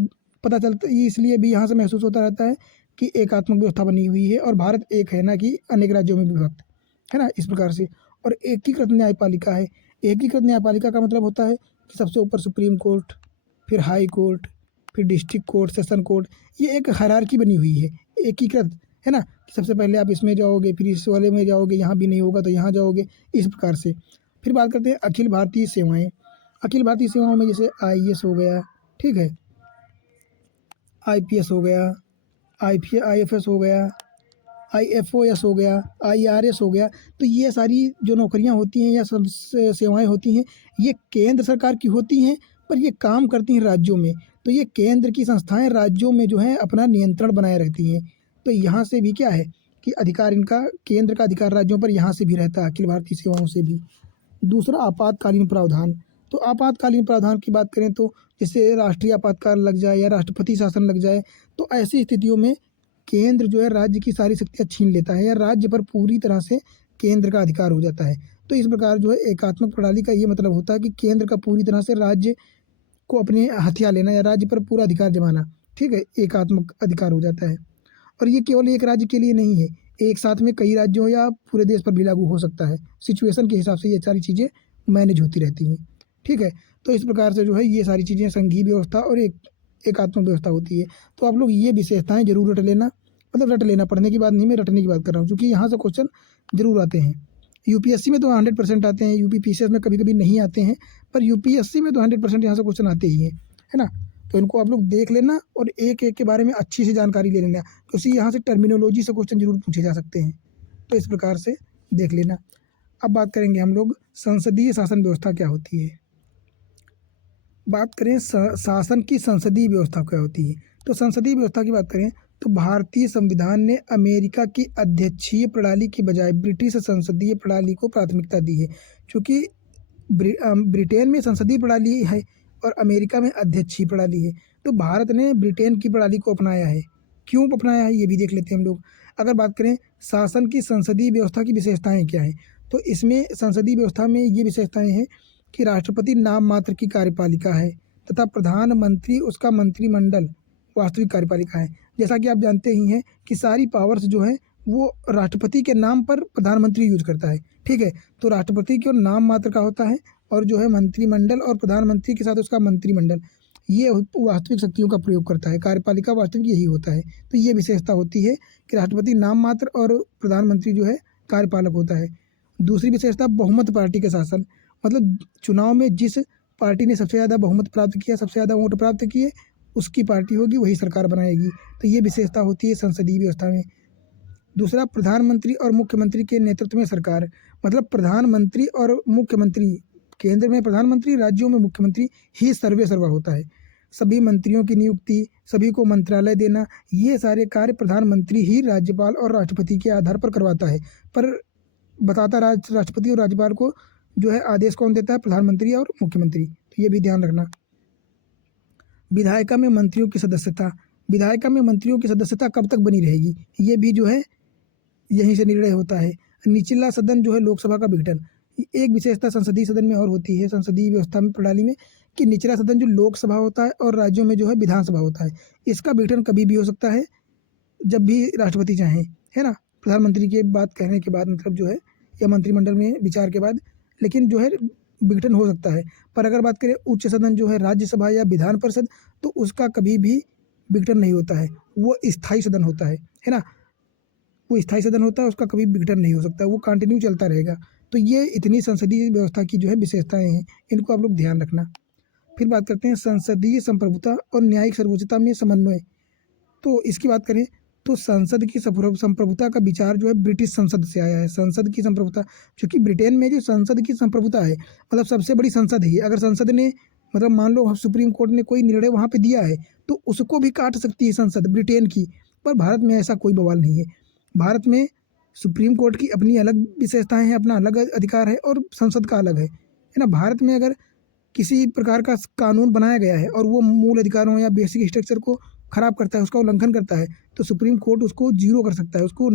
पता चलता, इसलिए भी यहाँ से महसूस होता रहता है कि एकात्मक व्यवस्था बनी हुई है और भारत एक है, ना कि अनेक राज्यों में विभक्त, है ना, इस प्रकार से। और एकीकृत न्यायपालिका है। एकीकृत न्यायपालिका का मतलब होता है कि सबसे ऊपर सुप्रीम कोर्ट, फिर हाई कोर्ट, फिर डिस्ट्रिक्ट कोर्ट, सेशन कोर्ट, ये एक हायरार्की बनी हुई है एकीकृत, है ना। सबसे पहले आप इसमें जाओगे, फिर इस वाले में जाओगे, यहाँ भी नहीं होगा तो यहाँ जाओगे, इस प्रकार से। फिर बात करते हैं अखिल भारतीय सेवाएं। अखिल भारतीय सेवाओं में जैसे IAS हो गया, ठीक है, IPS हो गया, IFS हो गया, IFOS हो गया, IRS हो गया। तो ये सारी जो नौकरियां होती हैं या सेवाएं होती हैं ये केंद्र सरकार की होती हैं, पर ये काम करती हैं राज्यों में। तो ये केंद्र की संस्थाएं राज्यों में जो है अपना नियंत्रण बनाए रखती हैं। तो यहाँ से भी क्या है कि अधिकार इनका, केंद्र का अधिकार राज्यों पर यहाँ से भी रहता है, अखिल भारतीय सेवाओं से भी। दूसरा आपातकालीन प्रावधान। तो आपातकालीन प्रावधान की बात करें तो जैसे राष्ट्रीय आपातकाल लग जाए या राष्ट्रपति शासन लग जाए, तो ऐसी स्थितियों में केंद्र जो है राज्य की सारी शक्तियाँ छीन लेता है या राज्य पर पूरी तरह से केंद्र का अधिकार हो जाता है। तो इस प्रकार जो है एकात्मक प्रणाली का ये मतलब होता है कि केंद्र का पूरी तरह से राज्य को अपने हथिया लेना या राज्य पर पूरा अधिकार जमाना, ठीक है, एकात्मक अधिकार हो जाता है। और ये केवल एक राज्य के लिए नहीं है, एक साथ में कई राज्यों या पूरे देश पर भी लागू हो सकता है। सिचुएशन के हिसाब से ये सारी चीज़ें मैनेज होती रहती हैं, ठीक है। तो इस प्रकार से जो है ये सारी चीज़ें संघीय व्यवस्था और एकात्मक व्यवस्था होती है। तो आप लोग ये विशेषताएं जरूर रट लेना, मतलब रट लेना, पढ़ने की बात नहीं, मैं रटने की बात कर रहा हूँ, क्योंकि यहाँ से क्वेश्चन जरूर आते हैं। UPSC में तो 100% आते हैं, UPPCS में कभी कभी नहीं आते हैं, पर UPSC में तो 100% यहाँ से क्वेश्चन आते ही हैं, है ना। तो इनको आप लोग देख लेना और एक एक के बारे में अच्छी सी जानकारी ले लेना, क्योंकि यहाँ से टर्मिनोलॉजी से क्वेश्चन जरूर पूछे जा सकते हैं। तो इस प्रकार से देख लेना। अब बात करेंगे हम लोग संसदीय शासन व्यवस्था क्या होती है। बात करें शासन की संसदीय व्यवस्था क्या होती है, तो संसदीय व्यवस्था की बात करें तो भारतीय संविधान ने अमेरिका की अध्यक्षीय प्रणाली की बजाय ब्रिटिश संसदीय प्रणाली को प्राथमिकता दी है। क्योंकि ब्रिटेन में संसदीय प्रणाली है और अमेरिका में अध्यक्षीय प्रणाली है, तो भारत ने ब्रिटेन की प्रणाली को अपनाया है। क्यों अपनाया है ये भी देख लेते हैं हम लोग। अगर बात करें शासन की संसदीय व्यवस्था की विशेषताएं क्या हैं, तो इसमें संसदीय व्यवस्था में ये विशेषताएं हैं कि राष्ट्रपति नाम मात्र की कार्यपालिका है तथा प्रधानमंत्री उसका मंत्रिमंडल वास्तविक कार्यपालिका है। जैसा कि आप जानते ही हैं कि सारी पावर्स जो है वो राष्ट्रपति के नाम पर प्रधानमंत्री यूज करता है, ठीक है। तो राष्ट्रपति के नाम मात्र का होता है और जो है मंत्रिमंडल और प्रधानमंत्री के साथ उसका मंत्रिमंडल, ये वास्तविक शक्तियों का प्रयोग करता है। कार्यपालिका वास्तविक यही होता है। तो ये विशेषता होती है कि राष्ट्रपति नाम मात्र और प्रधानमंत्री जो है कार्यपालक होता है। दूसरी विशेषता बहुमत पार्टी का शासन, मतलब चुनाव में जिस पार्टी ने सबसे ज़्यादा बहुमत प्राप्त किया, सबसे ज़्यादा वोट प्राप्त किए, उसकी पार्टी होगी, वही सरकार बनाएगी। तो ये विशेषता होती है संसदीय व्यवस्था में। दूसरा, प्रधानमंत्री और मुख्यमंत्री के नेतृत्व में सरकार, मतलब प्रधानमंत्री और मुख्यमंत्री, केंद्र में प्रधानमंत्री, राज्यों में मुख्यमंत्री ही सर्वे सर्वा होता है। सभी मंत्रियों की नियुक्ति, सभी को मंत्रालय देना, ये सारे कार्य प्रधानमंत्री ही राज्यपाल और राष्ट्रपति के आधार पर करवाता है। पर बताता राष्ट्रपति और राज्यपाल को जो है आदेश कौन देता है? प्रधानमंत्री और मुख्यमंत्री। तो ये भी ध्यान रखना। विधायिका में मंत्रियों की सदस्यता, विधायिका में मंत्रियों की सदस्यता कब तक बनी रहेगी, ये भी जो है यहीं से निर्णय होता है। निचला सदन जो है लोकसभा का विघटन, एक विशेषता संसदीय सदन में और होती है, संसदीय व्यवस्था में प्रणाली में, कि निचला सदन जो लोकसभा होता है और राज्यों में जो है विधानसभा होता है, इसका विघटन कभी भी हो सकता है जब भी राष्ट्रपति चाहें, है ना, प्रधानमंत्री के बात कहने के बाद, मतलब जो है या मंत्रिमंडल में विचार के बाद, लेकिन जो है विघटन हो सकता है। पर अगर बात करें उच्च सदन जो है राज्यसभा या विधान परिषद, तो उसका कभी भी विघटन नहीं होता है, वो स्थायी सदन होता है ना, वो स्थायी सदन होता है, उसका कभी विघटन नहीं हो सकता, वो कंटिन्यू चलता रहेगा। तो ये इतनी संसदीय व्यवस्था की जो है विशेषताएं हैं, इनको आप लोग ध्यान रखना। फिर बात करते हैं संसदीय संप्रभुता और न्यायिक सर्वोच्चता में समन्वय। तो इसकी बात करें तो संसद की संप्रभुता का विचार जो है ब्रिटिश संसद से आया है। संसद की संप्रभुता, क्योंकि ब्रिटेन में जो संसद की संप्रभुता है, मतलब सबसे बड़ी संसद ही, अगर संसद ने, मतलब मान लो सुप्रीम कोर्ट ने कोई निर्णय वहाँ पे दिया है तो उसको भी काट सकती है संसद ब्रिटेन की। पर भारत में ऐसा कोई बवाल नहीं है। भारत में सुप्रीम कोर्ट की अपनी अलग विशेषताएं हैं, अपना अलग अधिकार है और संसद का अलग है ना। भारत में अगर किसी प्रकार का कानून बनाया गया है और वो मूल अधिकारों या बेसिक स्ट्रक्चर को खराब करता है, उसका उल्लंघन करता है, तो सुप्रीम कोर्ट उसको जीरो कर सकता है, उसको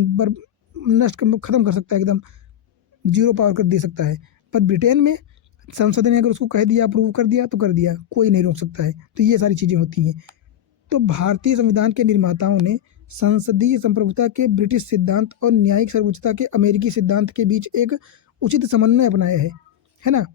खत्म कर सकता है, एकदम जीरो पावर कर दे सकता है। पर ब्रिटेन में संसद ने अगर उसको कह दिया, अप्रूव कर दिया तो कर दिया, कोई नहीं रोक सकता है। तो ये सारी चीज़ें होती हैं। तो भारतीय संविधान के निर्माताओं ने संसदीय संप्रभुता के ब्रिटिश सिद्धांत और न्यायिक सर्वोच्चता के अमेरिकी सिद्धांत के बीच एक उचित समन्वय अपनाया है ना।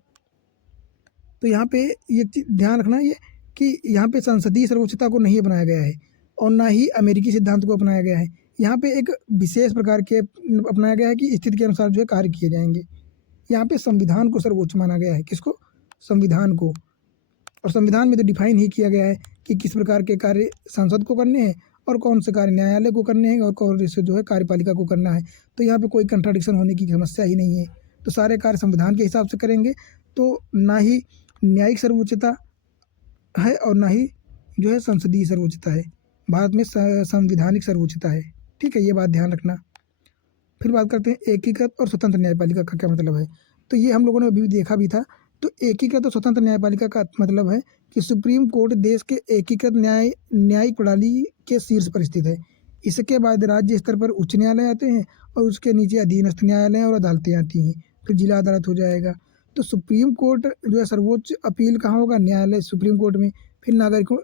तो यहाँ पे ये ध्यान रखना ये कि यहाँ पे संसदीय सर्वोच्चता को नहीं अपनाया गया है और ना ही अमेरिकी सिद्धांत को अपनाया गया है। यहाँ पे एक विशेष प्रकार के अपनाया गया है कि स्थिति के अनुसार जो है कार्य किए जाएंगे। यहाँ पे संविधान को सर्वोच्च माना गया है। किसको? संविधान को। और संविधान में तो डिफाइन ही किया गया है कि किस प्रकार के कार्य संसद को करने हैं और कौन से कार्य न्यायालय को करने हैं और कौन से जो है कार्यपालिका को करना है। तो यहाँ पे कोई कंट्राडिक्शन होने की समस्या ही नहीं है। तो सारे कार्य संविधान के हिसाब से करेंगे। तो ना ही न्यायिक सर्वोच्चता है और ना ही जो है संसदीय सर्वोच्चता है। भारत में संवैधानिक सर्वोच्चता है। ठीक है, ये बात ध्यान रखना। फिर बात करते हैं एकीकृत और स्वतंत्र न्यायपालिका का क्या मतलब है। तो ये हम लोगों ने अभी देखा भी था। तो एकीकृत और स्वतंत्र न्यायपालिका का मतलब है कि सुप्रीम कोर्ट देश के एकीकृत न्यायिक प्रणाली के शीर्ष पर स्थित है। इसके बाद राज्य स्तर पर उच्च न्यायालय आते हैं और उसके नीचे अधीनस्थ न्यायालय और अदालतें आती हैं, फिर जिला अदालत हो जाएगा। तो सुप्रीम कोर्ट जो है सर्वोच्च अपील कहाँ होगा? न्यायालय, सुप्रीम कोर्ट में। फिर नागरिकों,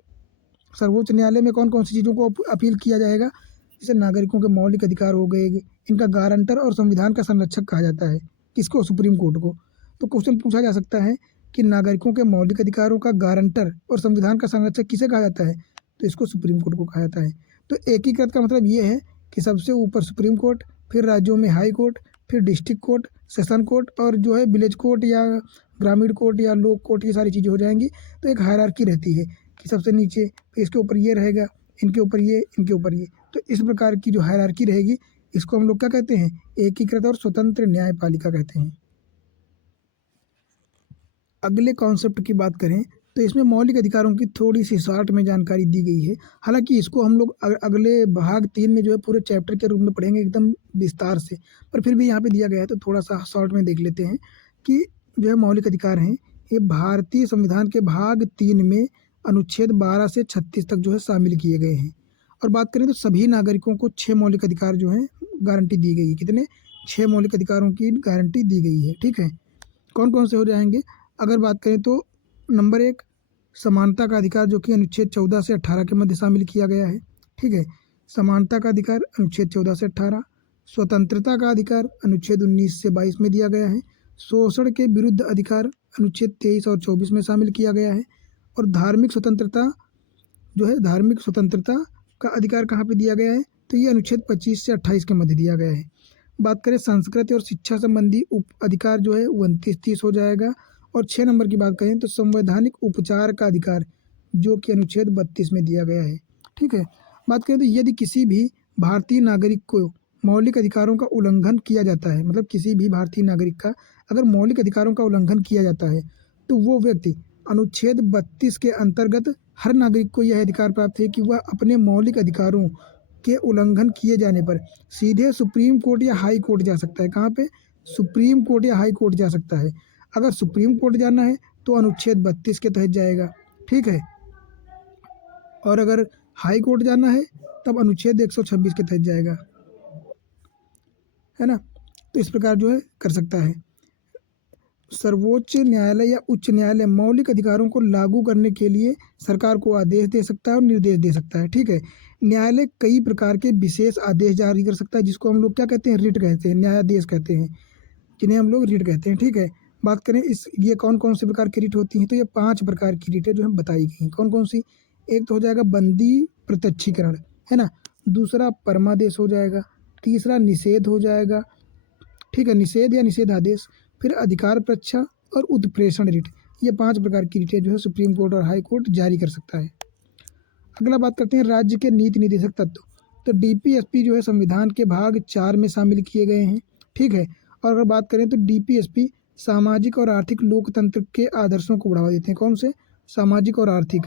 सर्वोच्च न्यायालय में कौन कौन सी चीज़ों को अपील किया जाएगा? जैसे नागरिकों के मौलिक अधिकार हो गए, इनका गारंटर और संविधान का संरक्षक कहा जाता है। किसको? सुप्रीम कोर्ट को। तो क्वेश्चन पूछा जा सकता है कि नागरिकों के मौलिक अधिकारों का गारंटर और संविधान का संरक्षक किसे कहा जाता है? तो इसको सुप्रीम कोर्ट को कहा जाता है। तो एकीकृत का मतलब ये है कि सबसे ऊपर सुप्रीम कोर्ट, फिर राज्यों में हाई कोर्ट, फिर डिस्ट्रिक्ट कोर्ट, सेशन कोर्ट और जो है विलेज कोर्ट या ग्रामीण कोर्ट या लोक कोर्ट, ये सारी चीज़ें हो जाएंगी। तो एक हायरार्की रहती है कि सबसे नीचे इसके ऊपर ये रहेगा, इनके ऊपर ये, इनके ऊपर ये। तो इस प्रकार की जो हायरार्की रहेगी, इसको हम लोग क्या कहते हैं? एकीकृत और स्वतंत्र न्यायपालिका कहते हैं। अगले कॉन्सेप्ट की बात करें तो इसमें मौलिक अधिकारों की थोड़ी सी शॉर्ट में जानकारी दी गई है। हालांकि इसको हम लोग अगले भाग 3 में जो है पूरे चैप्टर के रूप में पढ़ेंगे एकदम विस्तार से, पर फिर भी यहाँ पे दिया गया है तो थोड़ा सा शॉर्ट में देख लेते हैं कि जो है मौलिक अधिकार हैं, ये भारतीय संविधान के भाग 3 में अनुच्छेद 12 से 36 तक जो है शामिल किए गए हैं। और बात करें तो सभी नागरिकों को 6 मौलिक अधिकार जो हैं गारंटी दी गई है। कितने? 6 मौलिक अधिकारों की गारंटी दी गई है। ठीक है, कौन कौन से हो जाएंगे? अगर बात करें तो नंबर 1 समानता का अधिकार, जो कि अनुच्छेद 14 से 18 के मध्य शामिल किया गया है। ठीक है, समानता का अधिकार अनुच्छेद 14 से 18। स्वतंत्रता का अधिकार अनुच्छेद 19 से 22 में दिया गया है। शोषण के विरुद्ध अधिकार अनुच्छेद 23 और 24 में शामिल किया गया है। और धार्मिक स्वतंत्रता जो है, धार्मिक स्वतंत्रता का अधिकार कहाँ पे दिया गया है? तो ये अनुच्छेद 25 से 28 के मध्य दिया गया है। बात करें संस्कृति और शिक्षा संबंधी अधिकार जो है 29-30 हो जाएगा। और 6 नंबर की बात करें तो संवैधानिक उपचार का अधिकार, जो कि अनुच्छेद 32 में दिया गया है। ठीक है, बात करें तो यदि किसी भी भारतीय नागरिक को मौलिक अधिकारों का उल्लंघन किया जाता है, मतलब किसी भी भारतीय नागरिक का अगर मौलिक अधिकारों का उल्लंघन किया जाता है तो वो व्यक्ति अनुच्छेद 32 के अंतर्गत हर नागरिक को यह अधिकार प्राप्त है कि वह अपने मौलिक अधिकारों के उल्लंघन किए जाने पर सीधे सुप्रीम कोर्ट या हाई कोर्ट जा सकता है। कहाँ पे? सुप्रीम कोर्ट या हाई कोर्ट जा सकता है। अगर सुप्रीम कोर्ट जाना है तो अनुच्छेद 32 के तहत जाएगा, ठीक है, और अगर हाई कोर्ट जाना है तब अनुच्छेद 126 के तहत जाएगा, है ना। तो इस प्रकार जो है कर सकता है। सर्वोच्च न्यायालय या उच्च न्यायालय मौलिक अधिकारों को लागू करने के लिए सरकार को आदेश दे सकता है और निर्देश दे सकता है, ठीक है। न्यायालय कई प्रकार के विशेष आदेश जारी कर सकता है, जिसको हम लोग क्या कहते हैं? रिट कहते हैं, न्यायादेश कहते हैं, जिन्हें हम लोग रिट कहते हैं, ठीक है। बात करें इस ये कौन कौन से प्रकार की रिट होती हैं, तो ये 5 प्रकार की रिटें जो है बताई गई हैं। कौन कौन सी? एक तो हो जाएगा बंदी प्रत्यक्षीकरण, है ना। दूसरा परमादेश हो जाएगा। तीसरा निषेध हो जाएगा, ठीक है, निषेध या निषेधादेश। फिर अधिकार परीक्षा और उत्प्रेषण रिट, ये 5 प्रकार की रिटें जो है सुप्रीम कोर्ट और हाई कोर्ट जारी कर सकता है। अगला बात करते हैं राज्य के नीति निर्देशक तत्व। तो डीपीएसपी जो है संविधान के भाग 4 में शामिल किए गए हैं, ठीक है। और अगर बात करें तो डीपीएसपी सामाजिक और आर्थिक लोकतंत्र के आदर्शों को बढ़ावा देते हैं। कौन से? सामाजिक और आर्थिक।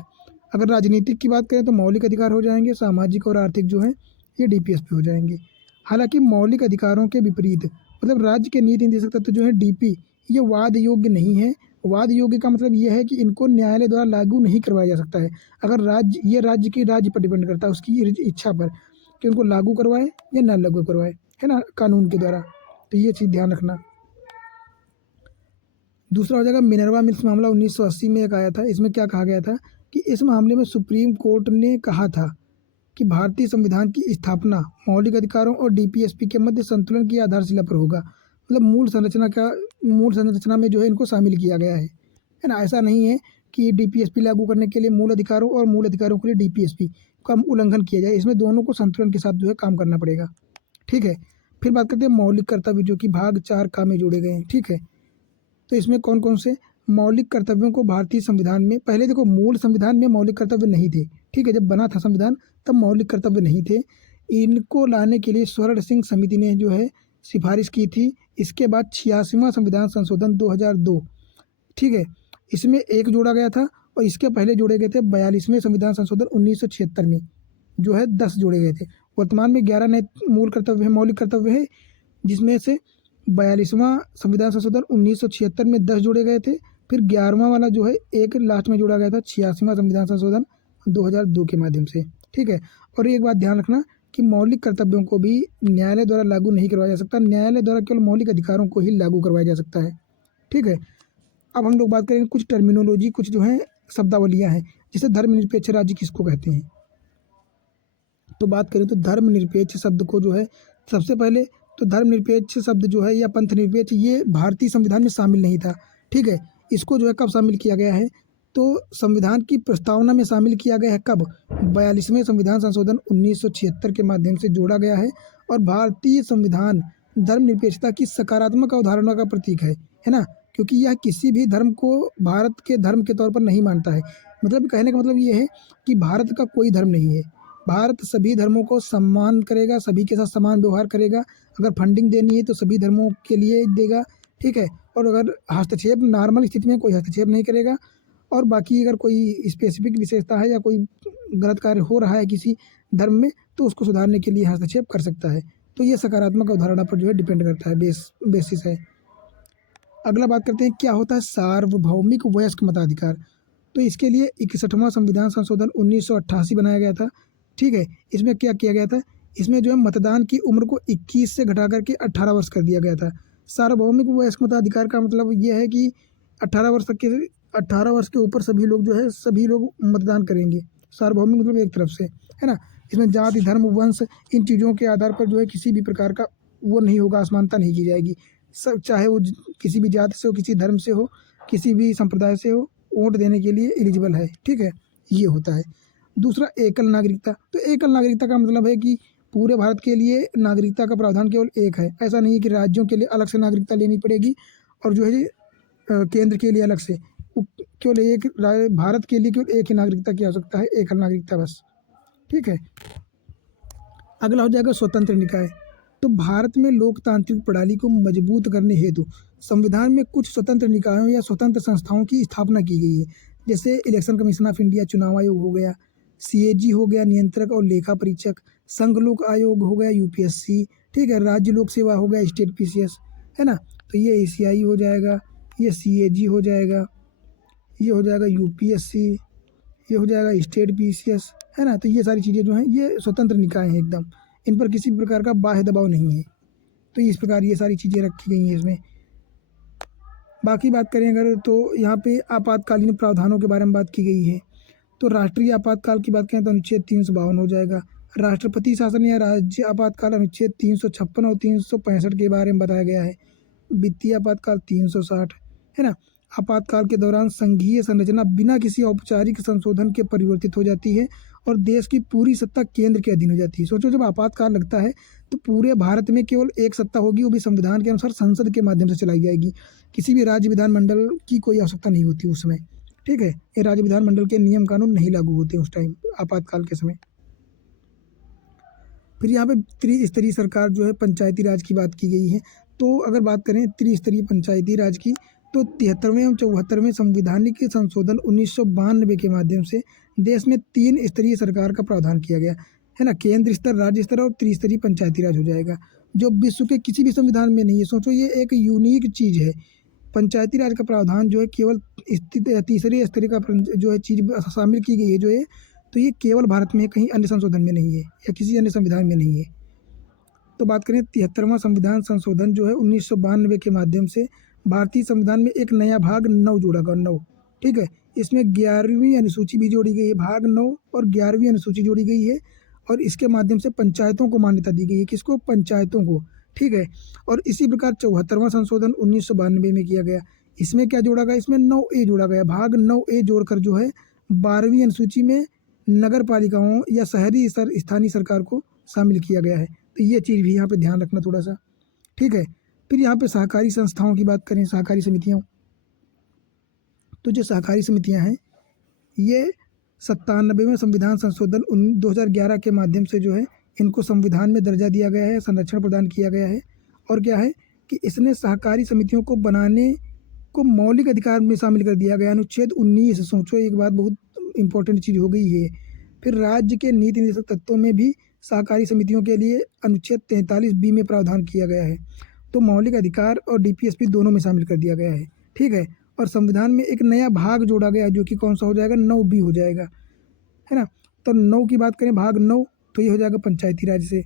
अगर राजनीतिक की बात करें तो मौलिक अधिकार हो जाएंगे, सामाजिक और आर्थिक जो है ये डीपीएसपी हो जाएंगे। हालांकि मौलिक अधिकारों के विपरीत मतलब राज्य के नीति निर्देशक तत्व जो है डीपी, ये वाद योग्य नहीं है। वाद योग्य का मतलब ये है कि इनको न्यायालय द्वारा लागू नहीं करवाया जा सकता है। अगर राज्य पर डिपेंड करता है उसकी इच्छा पर कि उनको लागू करवाए या ना लागू करवाए, है ना, कानून के द्वारा। तो ये चीज़ ध्यान रखना। दूसरा हो जाएगा मिनर्वा मिल्स मामला 1980 में एक आया था। इसमें क्या कहा गया था कि इस मामले में सुप्रीम कोर्ट ने कहा था कि भारतीय संविधान की स्थापना मौलिक अधिकारों और डीपीएसपी के मध्य संतुलन की आधारशिला पर होगा। मतलब मूल संरचना में जो है इनको शामिल किया गया है ना। ऐसा नहीं है कि डीपीएसपी लागू करने के लिए मूल अधिकारों और मूल अधिकारों के लिए डीपीएसपी का उल्लंघन किया जाए। इसमें दोनों को संतुलन के साथ जो है काम करना पड़ेगा, ठीक है। फिर बात करते हैं मौलिक कर्तव्य जो कि भाग 4 का में जोड़े गए हैं, ठीक है। तो इसमें कौन कौन से मौलिक कर्तव्यों को भारतीय संविधान में, पहले देखो मूल संविधान में मौलिक कर्तव्य नहीं थे, ठीक है। जब बना था संविधान तब मौलिक कर्तव्य नहीं थे। इनको लाने के लिए स्वर्ण सिंह समिति ने जो है सिफारिश की थी। इसके बाद 86वां संविधान संशोधन 2002, ठीक है, इसमें एक जोड़ा गया था और इसके पहले जोड़े गए थे 42वें संविधान संशोधन 1976 में जो है 10 जोड़े गए थे। वर्तमान में 11 नए मौलिक कर्तव्य है, जिसमें से 42वां संविधान संशोधन 1976 में 10 जोड़े गए थे। फिर 11वां वाला जो है एक लास्ट में जोड़ा गया था 86वां संविधान संशोधन 2002 के माध्यम से, ठीक है। और एक बात ध्यान रखना कि मौलिक कर्तव्यों को भी न्यायालय द्वारा लागू नहीं करवाया जा सकता। न्यायालय द्वारा केवल मौलिक अधिकारों को ही लागू करवाया जा सकता है, ठीक है। अब हम लोग बात करेंगे कुछ टर्मिनोलॉजी, कुछ जो है शब्दावलियाँ हैं, जैसे धर्मनिरपेक्ष राज्य किसको कहते हैं। तो बात करें तो धर्मनिरपेक्ष शब्द को जो है सबसे पहले तो धर्मनिरपेक्ष शब्द जो है या पंथ निरपेक्ष ये भारतीय संविधान में शामिल नहीं था, ठीक है। इसको जो है कब शामिल किया गया है तो संविधान की प्रस्तावना में शामिल किया गया है। कब? 42वें संविधान संशोधन 1976 के माध्यम से जोड़ा गया है। और भारतीय संविधान धर्मनिरपेक्षता की सकारात्मक अवधारणा का प्रतीक है ना, क्योंकि यह किसी भी धर्म को भारत के धर्म के तौर पर नहीं मानता है। मतलब कहने का मतलब ये है कि भारत का कोई धर्म नहीं है। भारत सभी धर्मों को सम्मान करेगा, सभी के साथ समान व्यवहार करेगा। अगर फंडिंग देनी है तो सभी धर्मों के लिए देगा, ठीक है। और अगर हस्तक्षेप नॉर्मल स्थिति में कोई हस्तक्षेप नहीं करेगा। और बाकी अगर कोई स्पेसिफिक विशेषता है या कोई गलत कार्य हो रहा है किसी धर्म में तो उसको सुधारने के लिए हस्तक्षेप कर सकता है। तो ये सकारात्मक अवधारणा पर जो है डिपेंड करता है, बेसिस है। अगला बात करते हैं क्या होता है सार्वभौमिक वयस्क मताधिकार। तो इसके लिए 61वां संविधान संशोधन 1988 बनाया गया था, ठीक है। इसमें क्या किया गया था, इसमें जो है मतदान की उम्र को 21 से घटा करके 18 वर्ष कर दिया गया था। सार्वभौमिक वयस्क मताधिकार का मतलब ये है कि 18 वर्ष के ऊपर सभी लोग जो है सभी लोग मतदान करेंगे। सार्वभौमिक मतलब एक तरफ से, है ना। इसमें जाति धर्म वंश इन चीज़ों के आधार पर जो है किसी भी प्रकार का वो नहीं होगा, असमानता नहीं की जाएगी। सब चाहे वो किसी भी जाति से हो, किसी धर्म से हो, किसी भी संप्रदाय से हो, वोट देने के लिए एलिजिबल है, ठीक है। ये होता है। दूसरा एकल नागरिकता। तो एकल नागरिकता का मतलब है कि पूरे भारत के लिए नागरिकता का प्रावधान केवल एक है। ऐसा नहीं है कि राज्यों के लिए अलग से नागरिकता लेनी पड़ेगी और जो है केंद्र के लिए अलग से। केवल एक भारत के लिए केवल एक ही नागरिकता की आवश्यकता है, एकल नागरिकता बस, ठीक है। अगला हो जाएगा स्वतंत्र निकाय। तो भारत में लोकतांत्रिक प्रणाली को मजबूत करने हेतु संविधान में कुछ स्वतंत्र निकायों या स्वतंत्र संस्थाओं की स्थापना की गई है। जैसे इलेक्शन कमीशन ऑफ इंडिया, चुनाव आयोग हो गया, सीएजी हो गया, नियंत्रक और लेखा परीक्षक, संघ लोक आयोग हो गया, यूपीएससी, ठीक है, राज्य लोक सेवा हो गया, स्टेट पीसीएस, है ना। तो ये एसीआई हो जाएगा, ये सीएजी हो जाएगा, ये हो जाएगा यूपीएससी, ये हो जाएगा स्टेट पीसीएस, है ना। तो ये सारी चीज़ें जो हैं ये स्वतंत्र निकाय हैं एकदम, इन पर किसी भी प्रकार का बाह्य दबाव नहीं है। तो इस प्रकार ये सारी चीज़ें रखी गई हैं इसमें। बाकी बात करें अगर, तो यहाँ पे आपातकालीन प्रावधानों के बारे में बात की गई है। तो राष्ट्रीय आपातकाल की बात करें तो अनुच्छेद 352 हो जाएगा। राष्ट्रपति शासन या राज्य आपातकाल अनुच्छेद 356 और 365 के बारे में बताया गया है। वित्तीय आपातकाल 360, है ना। आपातकाल के दौरान संघीय संरचना बिना किसी औपचारिक संशोधन के परिवर्तित हो जाती है और देश की पूरी सत्ता केंद्र के अधीन हो जाती है। सोचो, जब आपातकाल लगता है तो पूरे भारत में केवल एक सत्ता होगी, वो भी संविधान के अनुसार संसद के माध्यम से चलाई जाएगी। किसी भी राज्य विधानमंडल की कोई आवश्यकता नहीं होती उस समय, ठीक है। ये राज्य विधानमंडल के नियम कानून नहीं लागू होते उस टाइम आपातकाल के समय। फिर यहाँ पे त्रिस्तरीय सरकार जो है, पंचायती राज की बात की गई है। तो अगर बात करें त्रिस्तरीय पंचायती राज की, तो 73वें एवं 74वें संविधानिक संशोधन 1992 के माध्यम से देश में 3 स्तरीय सरकार का प्रावधान किया गया, है ना। केंद्र स्तर, राज्य स्तर और त्रिस्तरीय पंचायती राज हो जाएगा, जो विश्व के किसी भी संविधान में नहीं है। सोचो, ये एक यूनिक चीज़ है। पंचायती राज का प्रावधान जो है केवल तीसरे स्तरीय का जो है चीज़ शामिल की गई है जो है, तो ये केवल भारत में है, कहीं अन्य संशोधन में नहीं है या किसी अन्य संविधान में नहीं है। तो बात करें 73वां संविधान संशोधन जो है 1992 के माध्यम से भारतीय संविधान में एक नया भाग 9 जोड़ा गया, 9, ठीक है। इसमें 11वीं अनुसूची भी जोड़ी गई है, भाग 9 और 11वीं अनुसूची जोड़ी गई है, और इसके माध्यम से पंचायतों को मान्यता दी गई है। किसको? पंचायतों को, ठीक है। और इसी प्रकार 74वां संशोधन 1992 में किया गया। इसमें क्या जोड़ा गया? इसमें 9A जोड़ा गया, भाग 9A जोड़कर जो है 12वीं अनुसूची में नगर पालिकाओं या शहरी स्थानीय सरकार को शामिल किया गया है। तो ये चीज़ भी यहाँ पे ध्यान रखना थोड़ा सा, ठीक है। फिर यहाँ पे सहकारी संस्थाओं की बात करें, सहकारी समितियों, तो जो सहकारी समितियाँ हैं ये 97वें संविधान संशोधन 2011 के माध्यम से जो है इनको संविधान में दर्जा दिया गया है, संरक्षण प्रदान किया गया है। और क्या है कि इसने सहकारी समितियों को बनाने को मौलिक अधिकार में शामिल कर दिया गया, अनुच्छेद 19। सोचो, एक बात बहुत इंपॉर्टेंट चीज़ हो गई है। फिर राज्य के नीति निर्देशक तत्वों में भी सहकारी समितियों के लिए अनुच्छेद 43B में प्रावधान किया गया है। तो मौलिक अधिकार और डीपीएसपी दोनों में शामिल कर दिया गया है, ठीक है। और संविधान में एक नया भाग जोड़ा गया जो कि कौन सा हो जाएगा? 9B हो जाएगा, है ना। तो 9 की बात करें, भाग 9, तो ये हो जाएगा पंचायती राज से,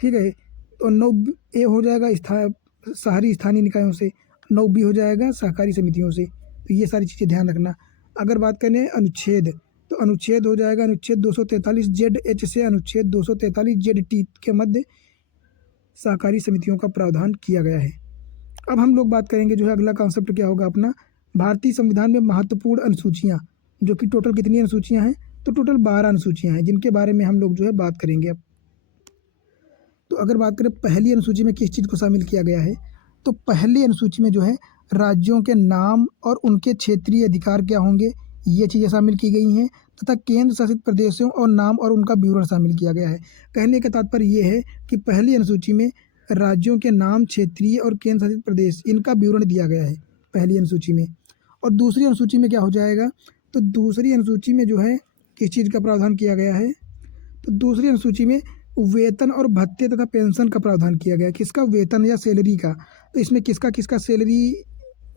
ठीक है। तो 9A हो जाएगा शहरी स्थानीय निकायों से, 9B हो जाएगा सहकारी समितियों से। तो ये सारी चीज़ें ध्यान रखना। अगर बात करें अनुच्छेद, तो अनुच्छेद हो जाएगा अनुच्छेद 243ZH से अनुच्छेद 243ZT के मध्य सहकारी समितियों का प्रावधान किया गया है। अब हम लोग बात करेंगे जो है अगला कॉन्सेप्ट क्या होगा अपना, भारतीय संविधान में महत्वपूर्ण अनुसूचियाँ, जो कि टोटल कितनी अनुसूचियाँ हैं? तो टोटल 12 अनुसूचियाँ हैं, जिनके बारे में हम लोग जो है बात करेंगे अब। तो अगर बात करें पहली अनुसूची में किस चीज़ को शामिल किया गया है, तो पहली अनुसूची में जो है राज्यों के नाम और उनके क्षेत्रीय अधिकार क्या होंगे, ये चीज़ें शामिल की गई हैं, तथा केंद्र शासित प्रदेशों और नाम और उनका विवरण शामिल किया गया है। कहने का तात्पर्य ये है कि पहली अनुसूची में राज्यों के नाम, क्षेत्रीय और केंद्र शासित प्रदेश, इनका विवरण दिया गया है पहली अनुसूची में। और दूसरी अनुसूची में क्या हो जाएगा? तो दूसरी अनुसूची में जो है किस चीज़ का प्रावधान किया गया है? तो दूसरी अनुसूची में वेतन और भत्ते तथा पेंशन का प्रावधान किया गया है। किसका? वेतन या सैलरी का। तो इसमें किसका किसका सैलरी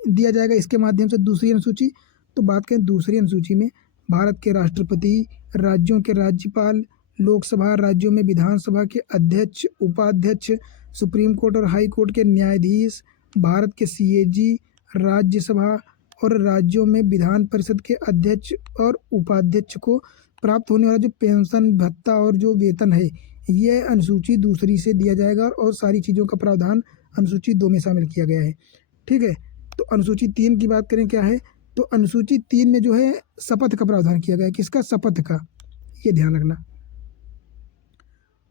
दिया जाएगा इसके माध्यम से दूसरी अनुसूची? तो बात करें दूसरी अनुसूची में भारत के राष्ट्रपति, राज्यों के राज्यपाल, लोकसभा, राज्यों में विधानसभा के अध्यक्ष, उपाध्यक्ष, सुप्रीम कोर्ट और हाई कोर्ट के न्यायाधीश, भारत के सीएजी, राज्यसभा और राज्यों में विधान परिषद के अध्यक्ष और उपाध्यक्ष को प्राप्त होने वाला जो पेंशन, भत्ता और जो वेतन है, ये अनुसूची दूसरी से दिया जाएगा। और सारी चीज़ों का प्रावधान अनुसूची 2 में शामिल किया गया है, ठीक है। तो अनुसूची 3 की बात करें क्या है, तो अनुसूची 3 में जो है शपथ का प्रावधान किया गया है। किसका? शपथ का, ये ध्यान रखना।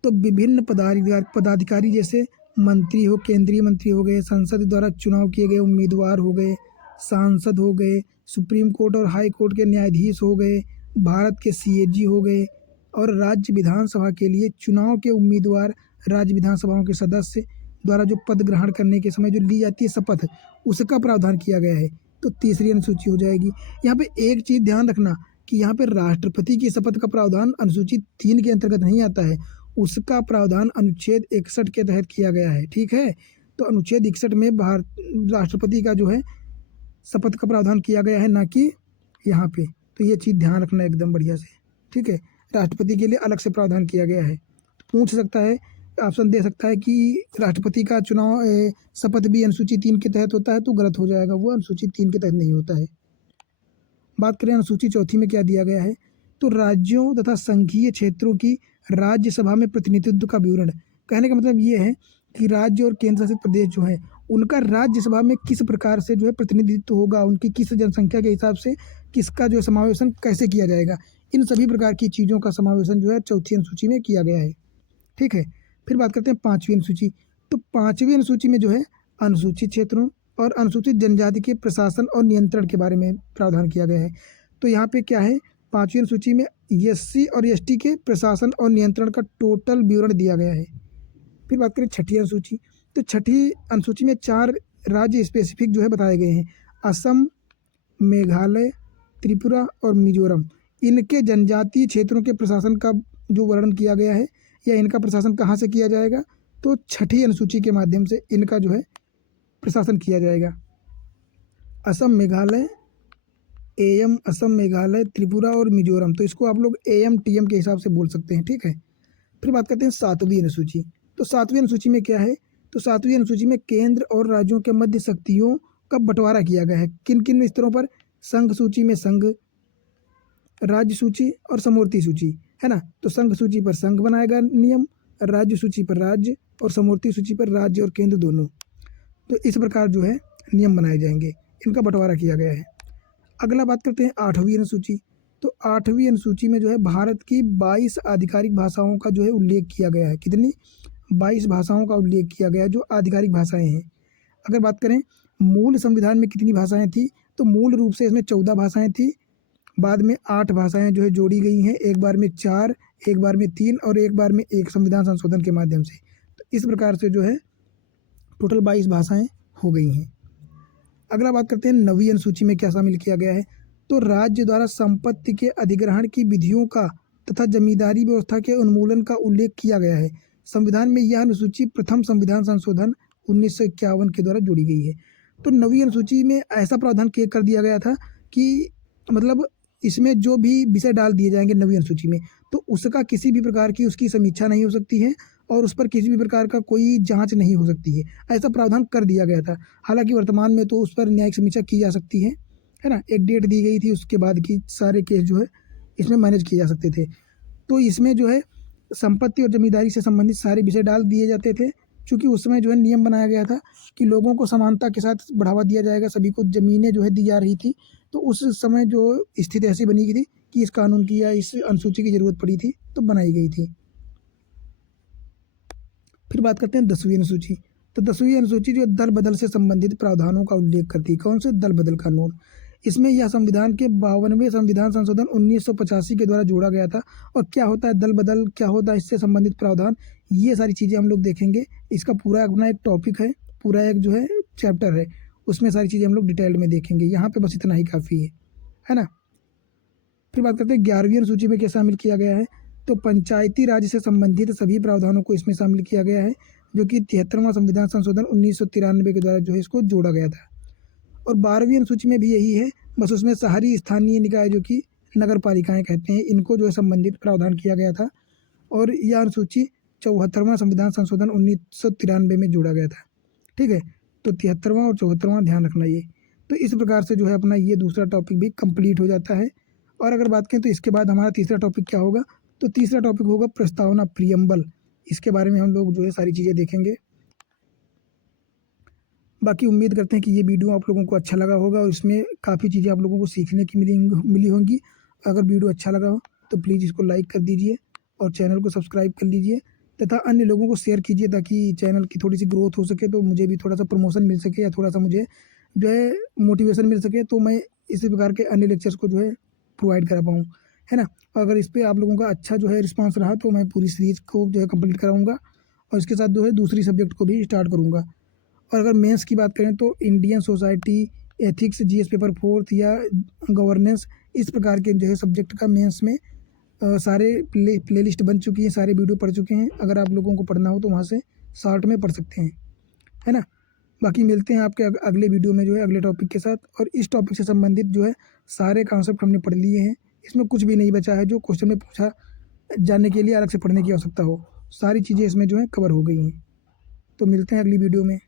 तो विभिन्न पदाधिकारी जैसे मंत्री हो, केंद्रीय मंत्री हो गए, संसद द्वारा चुनाव किए गए उम्मीदवार हो गए, सांसद हो गए, सुप्रीम कोर्ट और हाई कोर्ट के न्यायाधीश हो गए, भारत के सीएजी हो गए, और राज्य विधानसभा के लिए चुनाव के उम्मीदवार राज्य विधानसभाओं के सदस्य द्वारा जो पद ग्रहण करने के समय जो ली जाती है शपथ, उसका प्रावधान किया गया है। तो तीसरी अनुसूची हो जाएगी। यहाँ पे एक चीज़ ध्यान रखना कि यहाँ पे राष्ट्रपति की शपथ का प्रावधान अनुसूची 3 के अंतर्गत नहीं आता है, उसका प्रावधान अनुच्छेद 61 के तहत किया गया है। ठीक है, तो अनुच्छेद 61 में राष्ट्रपति का जो है शपथ का प्रावधान किया गया है, ना कि यहाँ पे। तो ये चीज़ ध्यान रखना एकदम बढ़िया से। ठीक है, राष्ट्रपति के लिए अलग से प्रावधान किया गया है। पूछ सकता है, ऑप्शन दे सकता है कि राष्ट्रपति का चुनाव शपथ भी अनुसूची 3 के तहत होता है, तो गलत हो जाएगा, वो अनुसूची 3 के तहत नहीं होता है। बात करें अनुसूची 4 में क्या दिया गया है, तो राज्यों तथा संघीय क्षेत्रों की राज्यसभा में प्रतिनिधित्व का विवरण। कहने का मतलब ये है कि राज्य और केंद्र शासित प्रदेश जो है उनका राज्यसभा में किस प्रकार से जो है प्रतिनिधित्व होगा, उनकी किस जनसंख्या के हिसाब से किसका जो समावेशन कैसे किया जाएगा, इन सभी प्रकार की चीज़ों का समावेशन जो है चौथी अनुसूची में किया गया है। ठीक है, फिर बात करते हैं 5वीं अनुसूची। तो 5वीं अनुसूची में जो है अनुसूचित क्षेत्रों और अनुसूचित जनजाति के प्रशासन और नियंत्रण के बारे में प्रावधान किया गया है। तो यहाँ पे क्या है, 5वीं अनुसूची में एससी और एसटी के प्रशासन और नियंत्रण का टोटल विवरण दिया गया है। फिर बात करें 6ठी अनुसूची। तो 6ठी अनुसूची में 4 राज्य स्पेसिफिक जो है बताए गए हैं, असम, मेघालय, त्रिपुरा और मिजोरम। इनके जनजातीय क्षेत्रों के प्रशासन का जो वर्णन किया गया है या इनका प्रशासन कहाँ से किया जाएगा, तो 6ठी अनुसूची के माध्यम से इनका जो है प्रशासन किया जाएगा। असम, मेघालय, एएम असम, मेघालय, त्रिपुरा और मिजोरम। तो इसको आप लोग एएम टीएम के हिसाब से बोल सकते हैं। ठीक है, फिर बात करते हैं 7वीं अनुसूची। तो 7वीं अनुसूची में क्या है, तो 7वीं अनुसूची में केंद्र और राज्यों के मध्य शक्तियों का बंटवारा किया गया है। किन किन स्तरों पर, संघ सूची में संघ, राज्य सूची और समवर्ती सूची, है ना। तो संघ सूची पर संघ बनाएगा नियम, राज्य सूची पर राज्य और समवर्ती सूची पर राज्य और केंद्र दोनों। तो इस प्रकार जो है नियम बनाए जाएंगे, इनका बंटवारा किया गया है। अगला बात करते हैं 8वीं अनुसूची। तो 8वीं अनुसूची में जो है भारत की 22 आधिकारिक भाषाओं का जो है उल्लेख किया गया है। कितनी, 22 भाषाओं का उल्लेख किया गया है जो आधिकारिक भाषाएं हैं। अगर बात करें मूल संविधान में कितनी भाषाएं थी, तो मूल रूप से इसमें 14 भाषाएं थी, बाद में 8 भाषाएं जो है जोड़ी गई हैं, एक बार में 4, एक बार में 3 और एक बार में 1 संविधान संशोधन के माध्यम से। तो इस प्रकार से जो है टोटल 22 भाषाएं हो गई हैं। अगला बात करते हैं 9वीं अनुसूची में क्या शामिल किया गया है। तो राज्य द्वारा संपत्ति के अधिग्रहण की विधियों का तथा जमींदारी व्यवस्था के उन्मूलन का उल्लेख किया गया है। संविधान में यह अनुसूची प्रथम संविधान संशोधन 1951 के द्वारा जोड़ी गई है। तो 9वीं अनुसूची में ऐसा प्रावधान कर दिया गया था कि मतलब इसमें जो भी विषय डाल दिए जाएंगे 9वीं अनुसूची में, तो उसका किसी भी प्रकार की उसकी समीक्षा नहीं हो सकती है और उस पर किसी भी प्रकार का कोई जांच नहीं हो सकती है, ऐसा प्रावधान कर दिया गया था। हालांकि वर्तमान में तो उस पर न्यायिक समीक्षा की जा सकती है ना। एक डेट दी गई थी, उसके बाद की सारे केस जो है इसमें मैनेज किए जा सकते थे। तो इसमें जो है संपत्ति और जमींदारी से संबंधित सारे विषय डाल दिए जाते थे, क्योंकि उस समय जो है नियम बनाया गया था कि लोगों को समानता के साथ बढ़ावा दिया जाएगा, सभी को ज़मीनें जो है दी जा रही थी। तो उस समय जो स्थिति ऐसी बनी थी कि इस कानून की या इस अनुसूची की ज़रूरत पड़ी थी, तो बनाई गई थी। फिर बात करते हैं 10वीं अनुसूची। तो 10वीं अनुसूची जो दल बदल से संबंधित प्रावधानों का उल्लेख करती है। कौन से, दल बदल कानून। इसमें यह संविधान के 52वें संविधान संशोधन 1985 के द्वारा जोड़ा गया था। और क्या होता है दल बदल, क्या होता है इससे संबंधित प्रावधान, ये सारी चीज़ें हम लोग देखेंगे। इसका पूरा अपना एक टॉपिक है, पूरा एक जो है चैप्टर है, उसमें सारी चीज़ें हम लोग डिटेल में देखेंगे। यहाँ पे बस इतना ही काफ़ी है ना। फिर बात करते हैं 11वीं अनुसूची में क्या शामिल किया गया है। तो पंचायती राज से संबंधित सभी प्रावधानों को इसमें शामिल किया गया है, जो कि 73वां संविधान संशोधन 1993 के द्वारा जो है इसको जोड़ा गया था। और 12वीं अनुसूची में भी यही है, बस उसमें शहरी स्थानीय निकाय जो कि नगर पालिकाएँ कहते हैं, इनको जो है संबंधित प्रावधान किया गया था। और यह अनुसूची 74वां संविधान संशोधन 1993 में जोड़ा गया था। ठीक है, तो 73वां और 74वां ध्यान रखना ये। तो इस प्रकार से जो है अपना ये दूसरा टॉपिक भी कंप्लीट हो जाता है। और अगर बात करें तो इसके बाद हमारा तीसरा टॉपिक क्या होगा, तो तीसरा टॉपिक होगा प्रस्तावना, प्रियम्बल। इसके बारे में हम लोग जो है सारी चीज़ें देखेंगे। बाकी उम्मीद करते हैं कि ये वीडियो आप लोगों को अच्छा लगा होगा और इसमें काफ़ी चीज़ें आप लोगों को सीखने की मिली होंगी। अगर वीडियो अच्छा लगा हो तो प्लीज़ इसको लाइक कर दीजिए और चैनल को सब्सक्राइब कर लीजिए तथा अन्य लोगों को शेयर कीजिए, ताकि चैनल की थोड़ी सी ग्रोथ हो सके, तो मुझे भी थोड़ा सा प्रमोशन मिल सके या थोड़ा सा मुझे जो है मोटिवेशन मिल सके, तो मैं इसी प्रकार के अन्य लेक्चर्स को जो है प्रोवाइड करा पाऊँ, है ना। और अगर इस पर आप लोगों का अच्छा जो है रिस्पांस रहा तो मैं पूरी सीरीज़ को जो है कंप्लीट कराऊँगा। और इसके साथ जो है दूसरी सब्जेक्ट को भी स्टार्ट करूँगा। और अगर मेंस की बात करें तो Indian society, ethics, GS paper 4 या गवर्नेंस, इस प्रकार के जो है सब्जेक्ट का मेंस में सारे प्लेलिस्ट बन चुकी है, सारे वीडियो पढ़ चुके हैं। अगर आप लोगों को पढ़ना हो तो वहाँ से शॉर्ट में पढ़ सकते हैं, है ना। बाकी मिलते हैं आपके अगले वीडियो में जो है अगले टॉपिक के साथ। और इस टॉपिक से संबंधित जो है सारे कॉन्सेप्ट हमने पढ़ लिए हैं, इसमें कुछ भी नहीं बचा है जो क्वेश्चन में पूछा जानने के लिए अलग से पढ़ने की आवश्यकता हो। सारी चीज़ें इसमें जो है कवर हो गई हैं। तो मिलते हैं अगली वीडियो में।